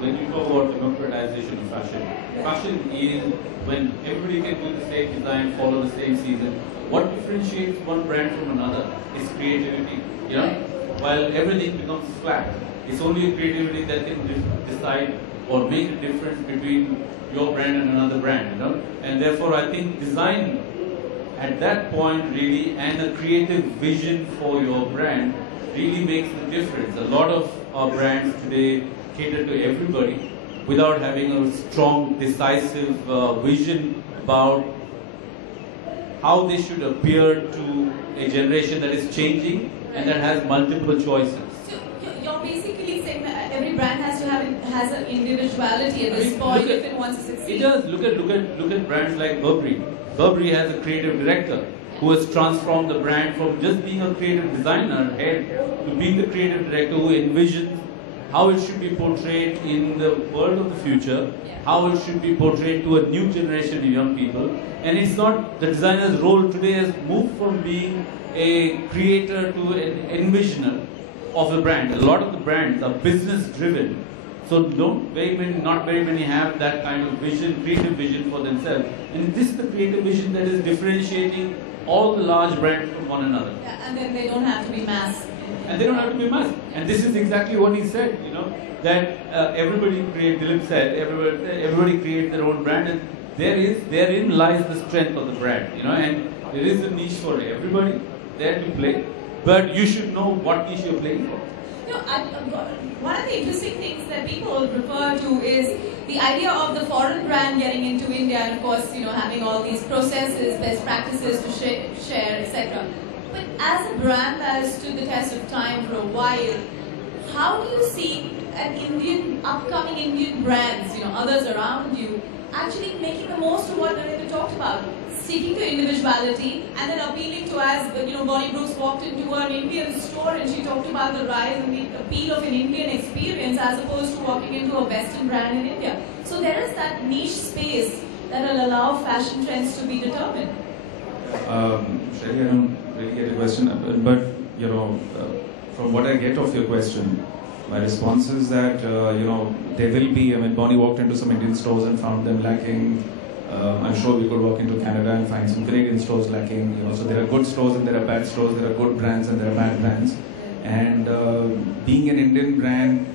When you talk about democratization of fashion is when everybody can do the same design, follow the same season. What differentiates one brand from another is creativity. While everything becomes flat, it's only creativity that can decide or make a difference between your brand and another brand. And therefore, I think design at that point really, and a creative vision for your brand really makes the difference. A lot of our brands today cater to everybody without having a strong, decisive vision about how they should appear to a generation that is changing and that has multiple choices. So you're basically saying that every brand has an individuality at this point if it wants to succeed. It does. Look at brands like Burberry. Burberry has a creative director. who has transformed the brand from just being a creative designer head to being the creative director who envisions how it should be portrayed in the world of the future, how it should be portrayed to a new generation of young people. And it's not, the designer's role today has moved from being a creator to an envisioner of the brand. A lot of the brands are business driven. So not very many have that kind of vision, creative vision for themselves. And this is the creative vision that is differentiating all the large brands from one another. Yeah, and then they don't have to be mass. And they don't have to be mass. And this is exactly what he said, that everybody creates, Dilip said, everybody creates their own brand, and therein lies the strength of the brand, and there is a niche for everybody there to play, but you should know what niche you're playing for. One of the interesting things that people refer to is the idea of the foreign brand getting into India, and of course, having all these processes, best practices to share, etc. But as a brand that has stood the test of time for a while, how do you see upcoming Indian brands, others around you, actually making the most of what Narendra talked about, sticking to individuality and then appealing to, as Bonnie Brooks walked into an Indian store and she talked about the rise and the appeal of an Indian experience as opposed to walking into a Western brand in India. So there is that niche space that will allow fashion trends to be determined. Shelly, I don't really get your question, but from what I get of your question, my response is that there will be. Bonnie walked into some Indian stores and found them lacking. I'm sure we could walk into Canada and find some great Indian stores lacking. So there are good stores and there are bad stores. There are good brands and there are bad brands. And being an Indian brand,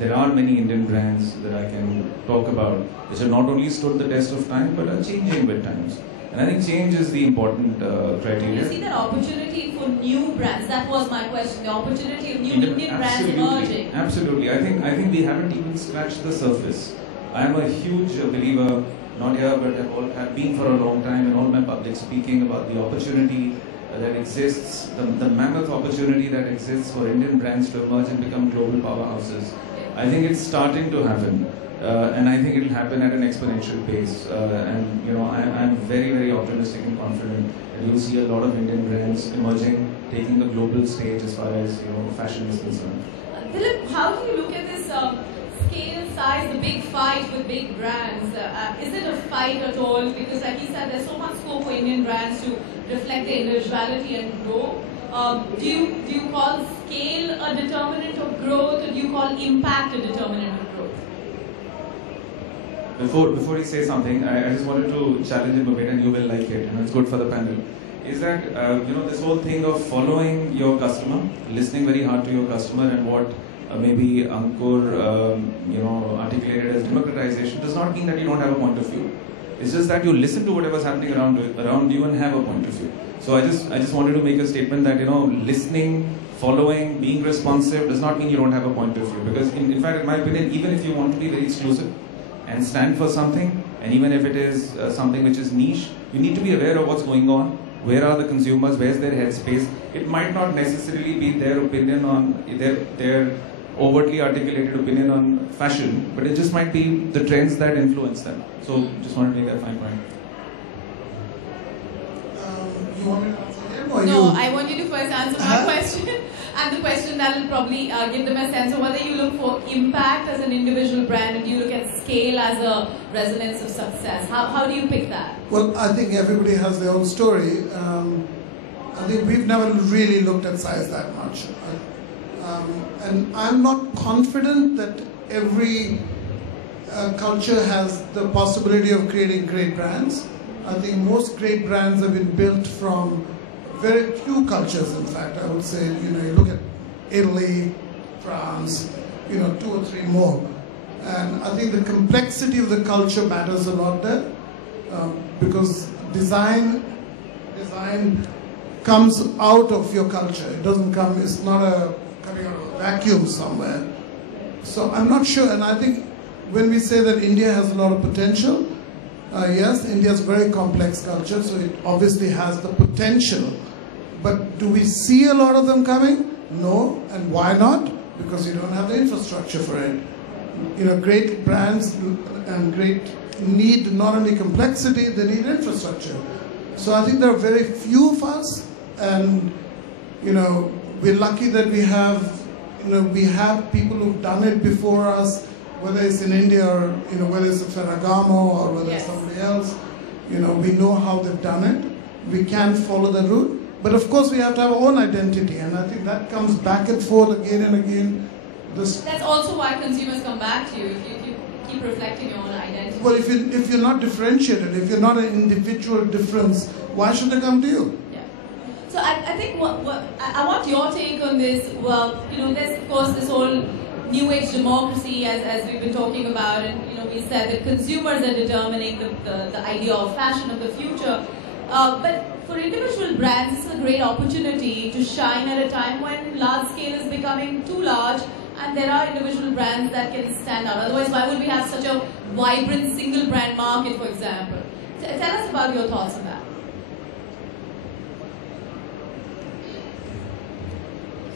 there are many Indian brands that I can talk about which have not only stood the test of time but are changing with times. And I think change is the important criteria. Do you see that opportunity for new brands? That was my question. The opportunity of new Indian brands emerging. Absolutely. I think we haven't even scratched the surface. I am a huge believer, not here, but have been for a long time in all my public speaking about the opportunity that exists, the mammoth opportunity that exists for Indian brands to emerge and become global powerhouses. I think it's starting to happen. And I think it will happen at an exponential pace. I'm very, very optimistic and confident that you'll see a lot of Indian brands emerging, taking the global stage as far as fashion is concerned. Dilip, how do you look at this scale, size, the big fight with big brands? Is it a fight at all? Because like he said, there's so much scope for Indian brands to reflect their individuality and grow. Do you call scale a determinant of growth, or do you call impact a determinant of growth? Before you say something, I just wanted to challenge him a bit, and you will like it. It's good for the panel. Is that this whole thing of following your customer, listening very hard to your customer, and what maybe Ankur articulated as democratization does not mean that you don't have a point of view. It's just that you listen to whatever's happening around you and have a point of view. So I just wanted to make a statement that listening, following, being responsive does not mean you don't have a point of view. Because in fact, in my opinion, even if you want to be very exclusive and stand for something, and even if it is something which is niche, you need to be aware of what's going on. Where are the consumers? Where's their headspace? It might not necessarily be their opinion on their overtly articulated opinion on fashion, but it just might be the trends that influence them. So just wanted to make that fine point. You want me to answer him or No, you? I want you to first answer my question, and the question that will probably give them a sense of whether you look for impact as an individual brand, and you look at scale as a resonance of success. How do you pick that? Well, I think everybody has their own story. I think we've never really looked at size that much. And I'm not confident that every culture has the possibility of creating great brands. I think most great brands have been built from very few cultures, in fact. I would say, you look at Italy, France, 2 or 3 more. And I think the complexity of the culture matters a lot there, because design comes out of your culture. It doesn't come, it's not coming out of a vacuum somewhere. So I'm not sure, and I think when we say that India has a lot of potential, yes, India is a very complex culture, so it obviously has the potential. But do we see a lot of them coming? No. And why not? Because you don't have the infrastructure for it. Great brands and great need not only complexity, they need infrastructure. So I think there are very few of us, and we're lucky that we have people who've done it before us, whether it's in India or whether it's Ferragamo or whether it's somebody else. We know how they've done it. We can follow the route. But of course, we have to have our own identity, and I think that comes back and forth again and again. That's also why consumers come back to you, if you keep reflecting your own identity. Well, if you're not differentiated, if you're not an individual difference, why should they come to you? Yeah. So I think what I want your take on this. Well, there's of course this whole new age democracy as we've been talking about, and we said that consumers are determining the idea of fashion of the future. But for individual brands, it's a great opportunity to shine at a time when large scale is becoming too large, and there are individual brands that can stand out. Otherwise, why would we have such a vibrant single brand market, for example? Tell us about your thoughts on that.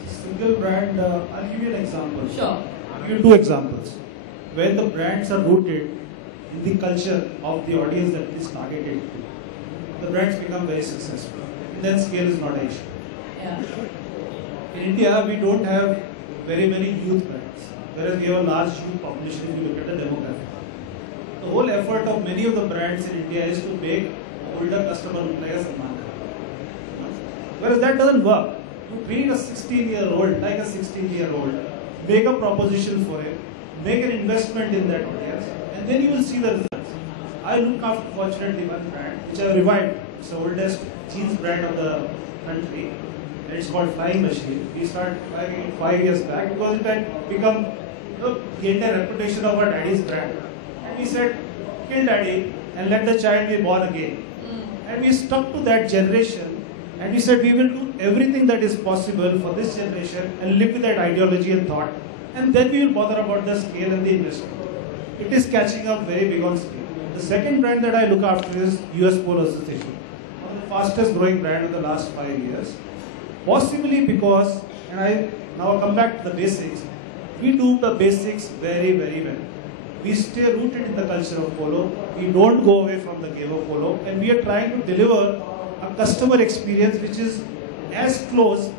Single brand, I'll give you an example. Sure. I'll give you two examples. When the brands are rooted in the culture of the audience that it is targeted to, the brands become very successful. Then scale is not an issue. Yeah. In India, we don't have very many youth brands, whereas we have a large youth population if you look at the demographic. The whole effort of many of the brands in India is to make older customer look like a Salman Khan. Whereas that doesn't work. You treat a 16-year-old like a 16-year-old, make a proposition for him, make an investment in that audience, and then you will see the results. I look after, fortunately, one brand which I revived. It's the oldest jeans brand of the country, and it's called Flying Machine. We started flying it 5 years back because it had become gained a reputation of our daddy's brand. And we said, kill daddy and let the child be born again. And we stuck to that generation, and we said we will do everything that is possible for this generation and live with that ideology and thought, and then we will bother about the scale and the investment. It is catching up very big on scale. The second brand that I look after is US Polo Association, one of the fastest growing brand in the last 5 years. Possibly because, and I now come back to the basics, we do the basics very, very well. We stay rooted in the culture of polo, we don't go away from the game of polo, and we are trying to deliver a customer experience which is as close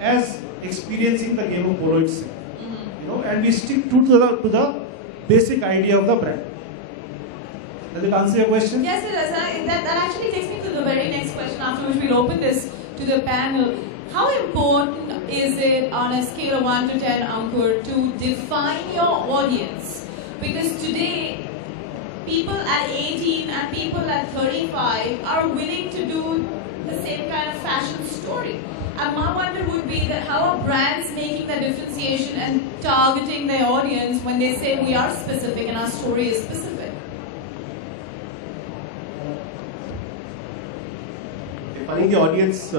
as experiencing the game of polo itself. And we stick to the basic idea of the brand. Does it answer your question? Yes, it does. That actually takes me to the very next question, after which we'll open this to the panel. How important is it on a scale of 1 to 10, Ankur, to define your audience? Because today, people at 18 and people at 35 are willing to do the same kind of fashion story. And my wonder would be that how are brands making that differentiation and targeting their audience when they say we are specific and our story is specific? Defining the audience,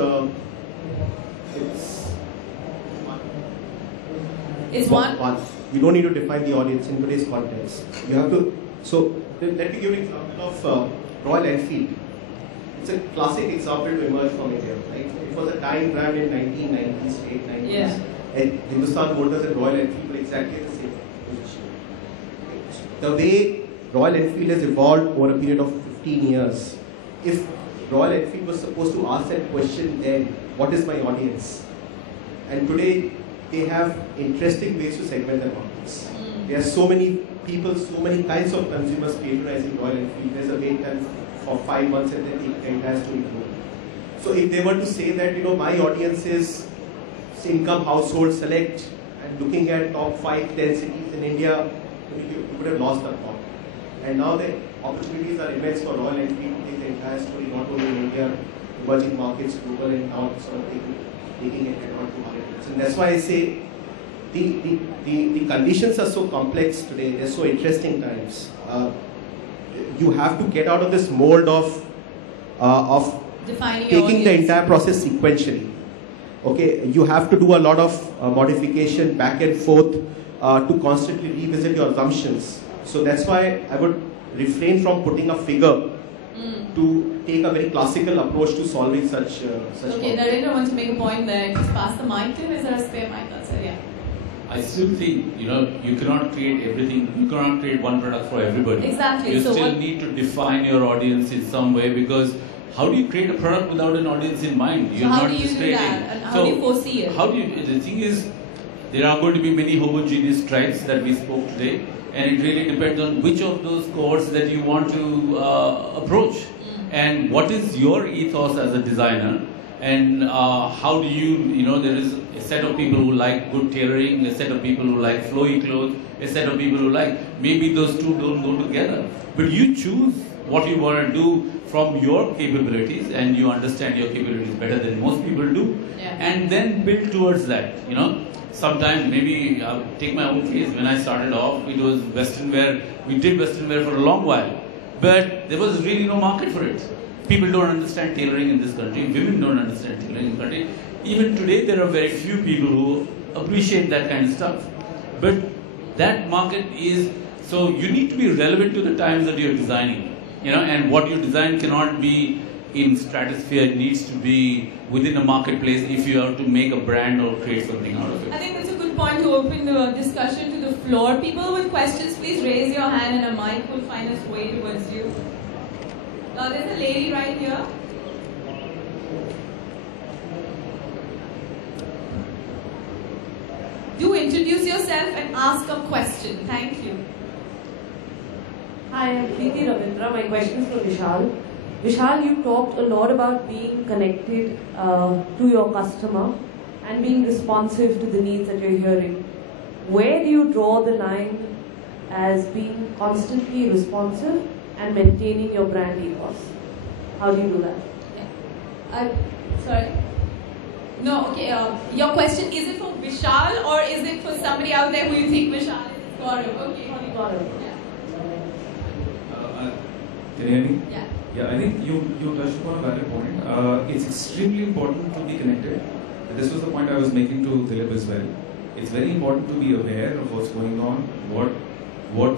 it's one. You don't need to define the audience in today's context. You have to. So let me give you an example of Royal Enfield. It's a classic example to emerge from India, right? It was a dying brand in 1990s, late 90s. Yeah. And Hindustan Motors and Royal Enfield were exactly the same position. The way Royal Enfield has evolved over a period of 15 years, if Royal Enfield was supposed to ask that question then, what is my audience? And today, they have interesting ways to segment their markets. There are so many people, so many kinds of consumers patronizing Royal Enfield. There's a wait time for 5 months and then the entire story grows. So if they were to say that, my audience is income household select and looking at top 5, 10 cities in India, you would have lost that thought. And now the opportunities are immense for Royal Enfield to take the entire story, not only in India, emerging markets, global, and now sort of taking it head on to markets. And that's why I say the conditions are so complex today, they're so interesting times. You have to get out of this mold of taking the entire process sequentially. Okay, you have to do a lot of modification back and forth to constantly revisit your assumptions. So that's why I would refrain from putting a figure to take a very classical approach to solving such Okay, Narendra wants to make a point there. Just pass the mic to him. Is there a spare mic outside? Yeah. I still think, you cannot create everything, you cannot create one product for everybody. Exactly. You still need to define your audience in some way, because how do you create a product without an audience in mind? So You're how not do you just do creating. that? And how do you foresee it? How do you? The thing is, there are going to be many homogeneous tribes that we spoke today, and it really depends on which of those cohorts that you want to approach, and what is your ethos as a designer, and how do you, there is a set of people who like good tailoring, a set of people who like flowy clothes, a set of people who like, maybe those two don't go together. But you choose what you want to do from your capabilities, and you understand your capabilities better than most people do, and then build towards that, Sometimes, maybe I'll take my own case. When I started off, it was Western wear. We did Western wear for a long while, but there was really no market for it. People don't understand tailoring in this country. Women don't understand tailoring in this country. Even today, there are very few people who appreciate that kind of stuff. But that market is, so you need to be relevant to the times that you're designing, and what you design cannot be in stratosphere. It needs to be within a marketplace if you have to make a brand or create something out of it. I think that's a good point to open the discussion to the floor. People with questions, please raise your hand and a mic will find its way towards you. There's a lady right here. Do introduce yourself and ask a question. Thank you. Hi, I'm Preeti Ravindra. My question is for Vishal. Vishal, you talked a lot about being connected to your customer and being responsive to the needs that you're hearing. Where do you draw the line as being constantly responsive and maintaining your brand ethos? How do you do that? Sorry. No, okay. Your question, is it for Vishal or is it for somebody out there who you think Vishal is? Gaurav. Okay. Gaurav. Yeah. Can you hear me? Yeah. Yeah, I think you touched upon a valid point. It's extremely important to be connected. This was the point I was making to Dilip as well. It's very important to be aware of what's going on, what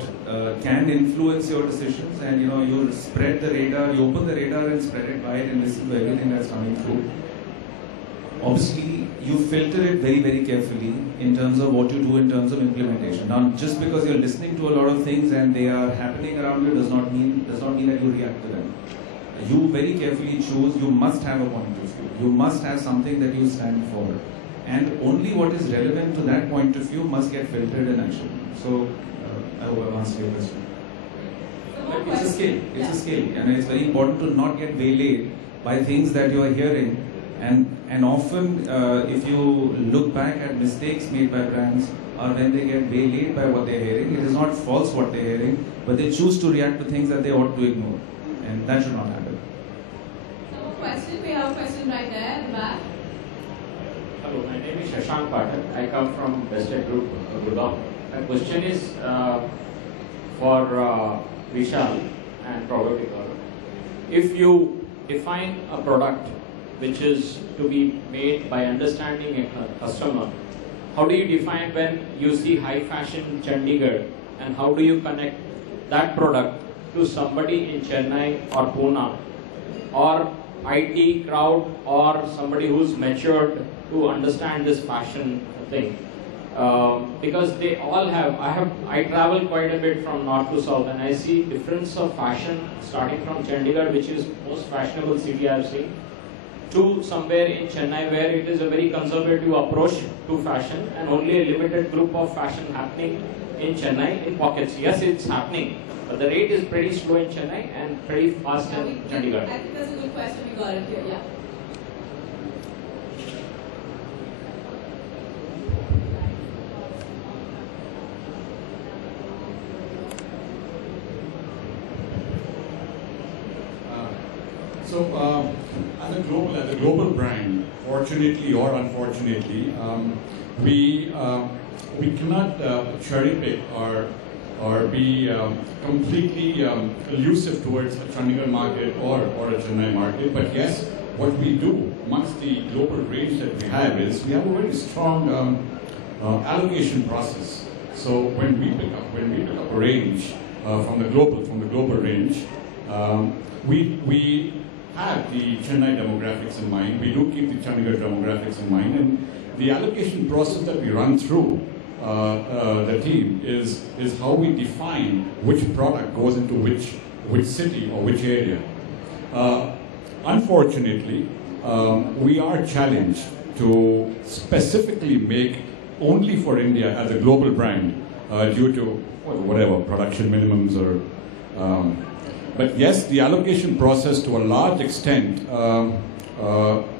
can influence your decisions, and you spread the radar, you open the radar and spread it wide and listen to everything that's coming through. Obviously, you filter it very, very carefully in terms of what you do in terms of implementation. Now, just because you're listening to a lot of things and they are happening around you does not mean that you react to them. You very carefully choose. You must have a point of view. You must have something that you stand for, and only what is relevant to that point of view must get filtered in action. So, I hope I've answered your question. It's a skill. It's a skill, and it's very important to not get waylaid by things that you are hearing. And often, if you look back at mistakes made by brands, or when they get waylaid by what they're hearing, it is not false what they're hearing, but they choose to react to things that they ought to ignore, and that should not happen. So, question. We have a question right there at the back. Hello, my name is Shashank Pathak. I come from Wested Group, Gurgaon. My question is for Vishal and probably Gaurav. If you define a product which is to be made by understanding a customer, how do you define when you see high fashion Chandigarh, and how do you connect that product to somebody in Chennai or Pune or IT crowd or somebody who's matured to understand this fashion thing? Because they all have, I travel quite a bit from north to south and I see difference of fashion starting from Chandigarh, which is most fashionable city I've seen, to somewhere in Chennai where it is a very conservative approach to fashion and only a limited group of fashion happening in Chennai in pockets. Yes, it's happening, but the rate is pretty slow in Chennai and pretty fast in Chandigarh. I think that's a good question. We got it here. Yeah. So, as a global brand, fortunately or unfortunately, we cannot cherry pick or be completely elusive towards a Chandigarh market or a Chennai market. But yes, what we do amongst the global range that we have is we have a very strong allocation process. So when we pick up a range from the global range, we have the Chennai demographics in mind. We do keep the Chandigarh demographics in mind, and the allocation process that we run through the team is how we define which product goes into which city or which area. Unfortunately, we are challenged to specifically make only for India as a global brand due to whatever production minimums or. But yes, the allocation process to a large extent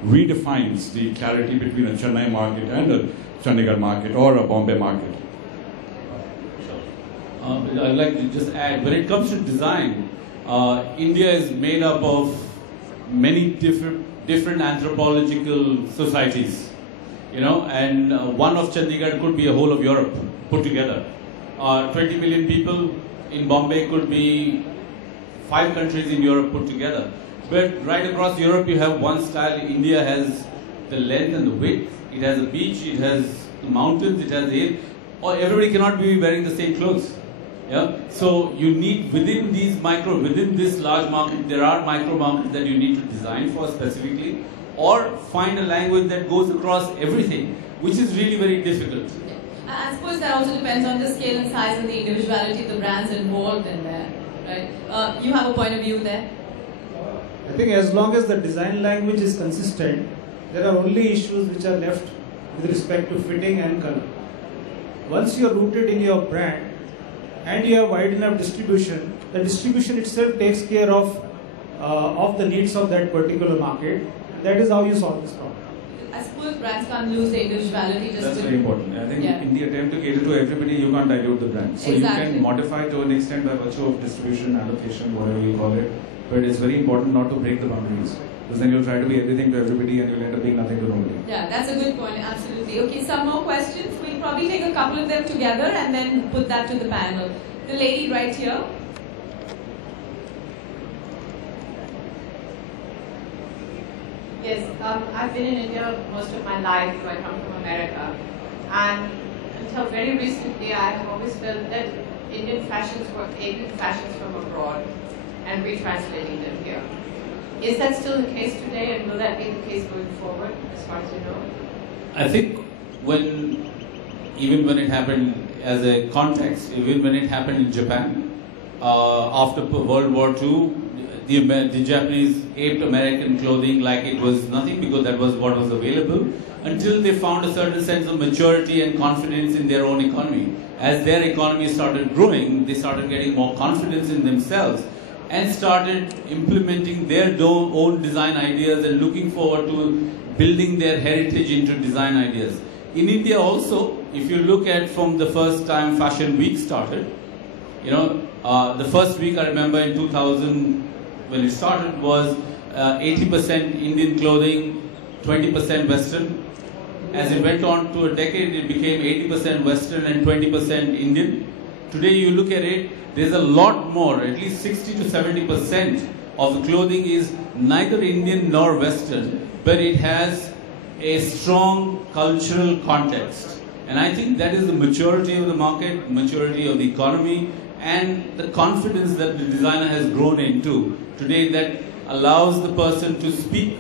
redefines the clarity between a Chennai market and a Chandigarh market or a Bombay market. I'd like to just add, when it comes to design, India is made up of many different anthropological societies, and one of Chandigarh could be a whole of Europe put together. 20 million people in Bombay could be 5 countries in Europe put together. But right across Europe you have one style. India has the length and the width, it has a beach, it has the mountains, it has the hill. Or everybody cannot be wearing the same clothes. Yeah? So you need within this large market, there are micro markets that you need to design for specifically, or find a language that goes across everything, which is really very difficult. I suppose that also depends on the scale and size and the individuality of the brands involved in there, right? You have a point of view there? I think as long as the design language is consistent, there are only issues which are left with respect to fitting and color. Once you are rooted in your brand and you have wide enough distribution, the distribution itself takes care of the needs of that particular market. That is how you solve this problem. I suppose brands can't lose their individuality just That's very important. I think in the attempt to cater to everybody, you can't dilute the brand. So you can modify to an extent by virtue of distribution, allocation, whatever you call it. But it's very important not to break the boundaries. Because then you'll try to be everything to everybody and you'll end up being nothing to nobody. Yeah, that's a good point, absolutely. Okay, some more questions. We'll probably take a couple of them together and then put that to the panel. The lady right here. Yes, I've been in India most of my life, so I come from America. And until very recently, I have always felt that Indian fashions were taking fashions from abroad and retranslating them here. Is that still the case today, and will that be the case going forward, as far as you know? I think even when it happened as a context, even when it happened in Japan, after World War II, the Japanese aped American clothing like it was nothing because that was what was available, until they found a certain sense of maturity and confidence in their own economy. As their economy started growing, they started getting more confidence in themselves and started implementing their own design ideas and looking forward to building their heritage into design ideas. In India also, if you look at from the first time Fashion Week started, the first week I remember in 2000 when it started was 80% Indian clothing, 20% Western. As it went on to a decade, it became 80% Western and 20% Indian. Today you look at it, there's a lot more, at least 60 to 70% of the clothing is neither Indian nor Western, but it has a strong cultural context. And I think that is the maturity of the market, maturity of the economy, and the confidence that the designer has grown into today that allows the person to speak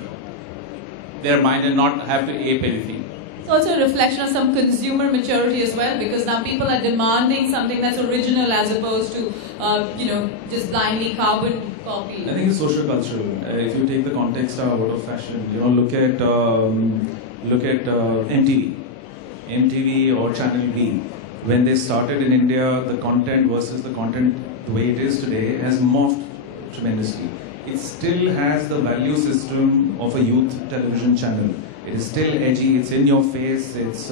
their mind and not have to ape anything. It's also a reflection of some consumer maturity as well, because now people are demanding something that's original as opposed to, just blindly carbon copy. I think it's social cultural. If you take the context out of fashion, look at MTV or Channel V. When they started in India, the content versus the content the way it is today has morphed tremendously. It still has the value system of a youth television channel. It is still edgy, it's in your face, it's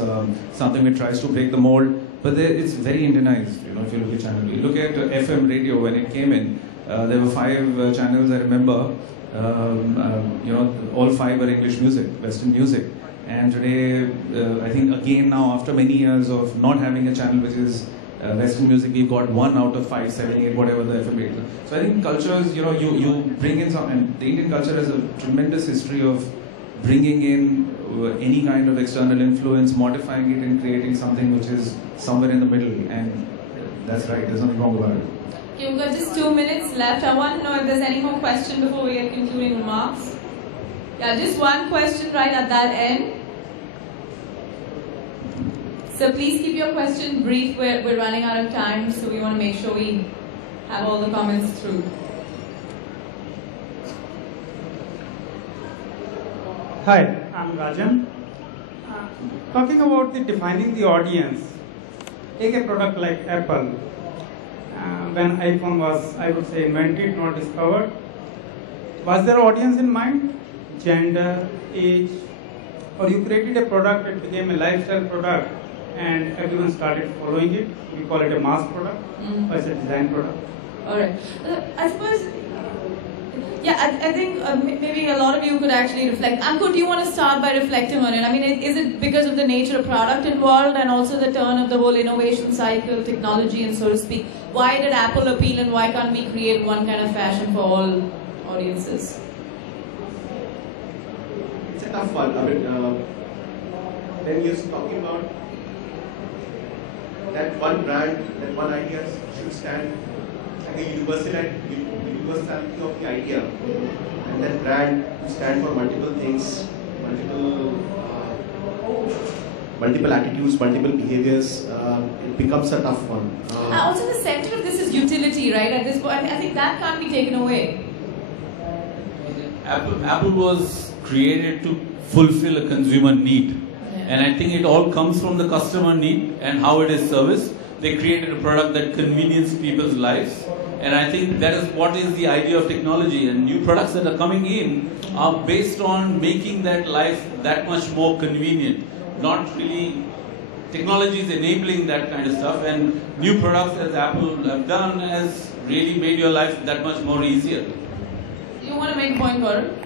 something that tries to break the mold, but it's very Indianized, if you look at Channel V. Look at FM radio when it came in. There were 5 channels, I remember, all 5 were English music, Western music. And today, I think again now, after many years of not having a channel which is Western music, we've got 1 out of 5, 7, 8, whatever the FM rate is. So I think cultures, you bring in some, and the Indian culture has a tremendous history of bringing in any kind of external influence, modifying it and creating something which is somewhere in the middle, and that's right, there's nothing wrong about it. Okay, we've got just 2 minutes left. I want to know if there's any more question before we get concluding remarks. Yeah, just one question right at that end. So please keep your question brief. We're running out of time, so we want to make sure we have all the comments through. Hi, I'm Rajan. Talking about the defining the audience, take a product like Apple. When iPhone was, I would say, invented, not discovered, was there audience in mind? Gender, age, or you created a product, it became a lifestyle product, and everyone started following it. We call it a mass product, or it's a design product. All right. I suppose, yeah, I think maybe a lot of you could actually reflect. Ankur, do you want to start by reflecting on it? I mean, is it because of the nature of product involved and also the turn of the whole innovation cycle, technology, and so to speak? Why did Apple appeal, and why can't we create one kind of fashion for all audiences? It's a tough one. I mean, when you're talking about that one brand, that one idea should stand like a universality of the idea, and that brand stand for multiple things, multiple attitudes, multiple behaviors. It becomes a tough one. Also, the center of this is utility, right? At this point, I think that can't be taken away. Apple was created to fulfill a consumer need. And I think it all comes from the customer need and how it is serviced. They created a product that conveniences people's lives. And I think that is what is the idea of technology. And new products that are coming in are based on making that life that much more convenient. Not really, technology is enabling that kind of stuff. And new products, as Apple have done, has really made your life that much more easier. You want to make a point, Gaurav?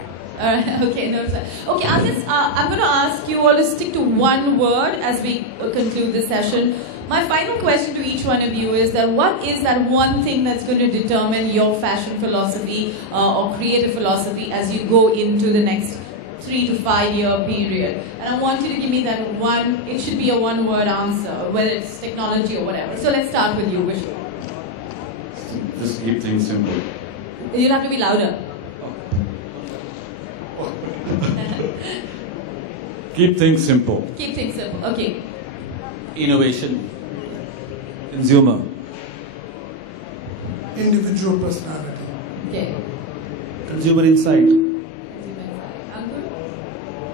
Okay, no, sir. Okay, I'm going to ask you all to stick to one word as we conclude this session. My final question to each one of you is that what is that one thing that's going to determine your fashion philosophy or creative philosophy as you go into the next 3 to 5 year period? And I want you to give me that one, it should be a one word answer, whether it's technology or whatever. So let's start with you, Vishnu. Just keep things simple. You'll have to be louder. Keep things simple. Keep things simple. Okay. Innovation. Consumer. Individual personality. Okay. Consumer insight.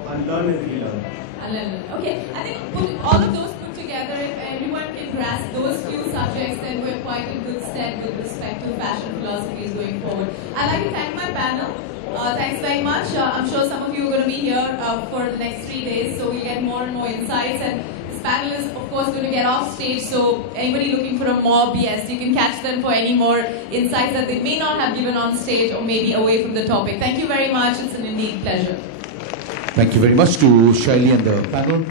Unlearn and relearn. Unlearn. Okay. I think all of those put together, if everyone can grasp those few subjects, then we're quite in good stead with respect to fashion philosophies going forward. I'd like to thank my panel. Thanks very much. I'm sure some of you are going to be here for the next 3 days, so we'll get more and more insights. And this panel is, of course, going to get off stage, so anybody looking for a more BS, you can catch them for any more insights that they may not have given on stage or maybe away from the topic. Thank you very much. It's an indeed pleasure. Thank you very much to Shaili and the panel.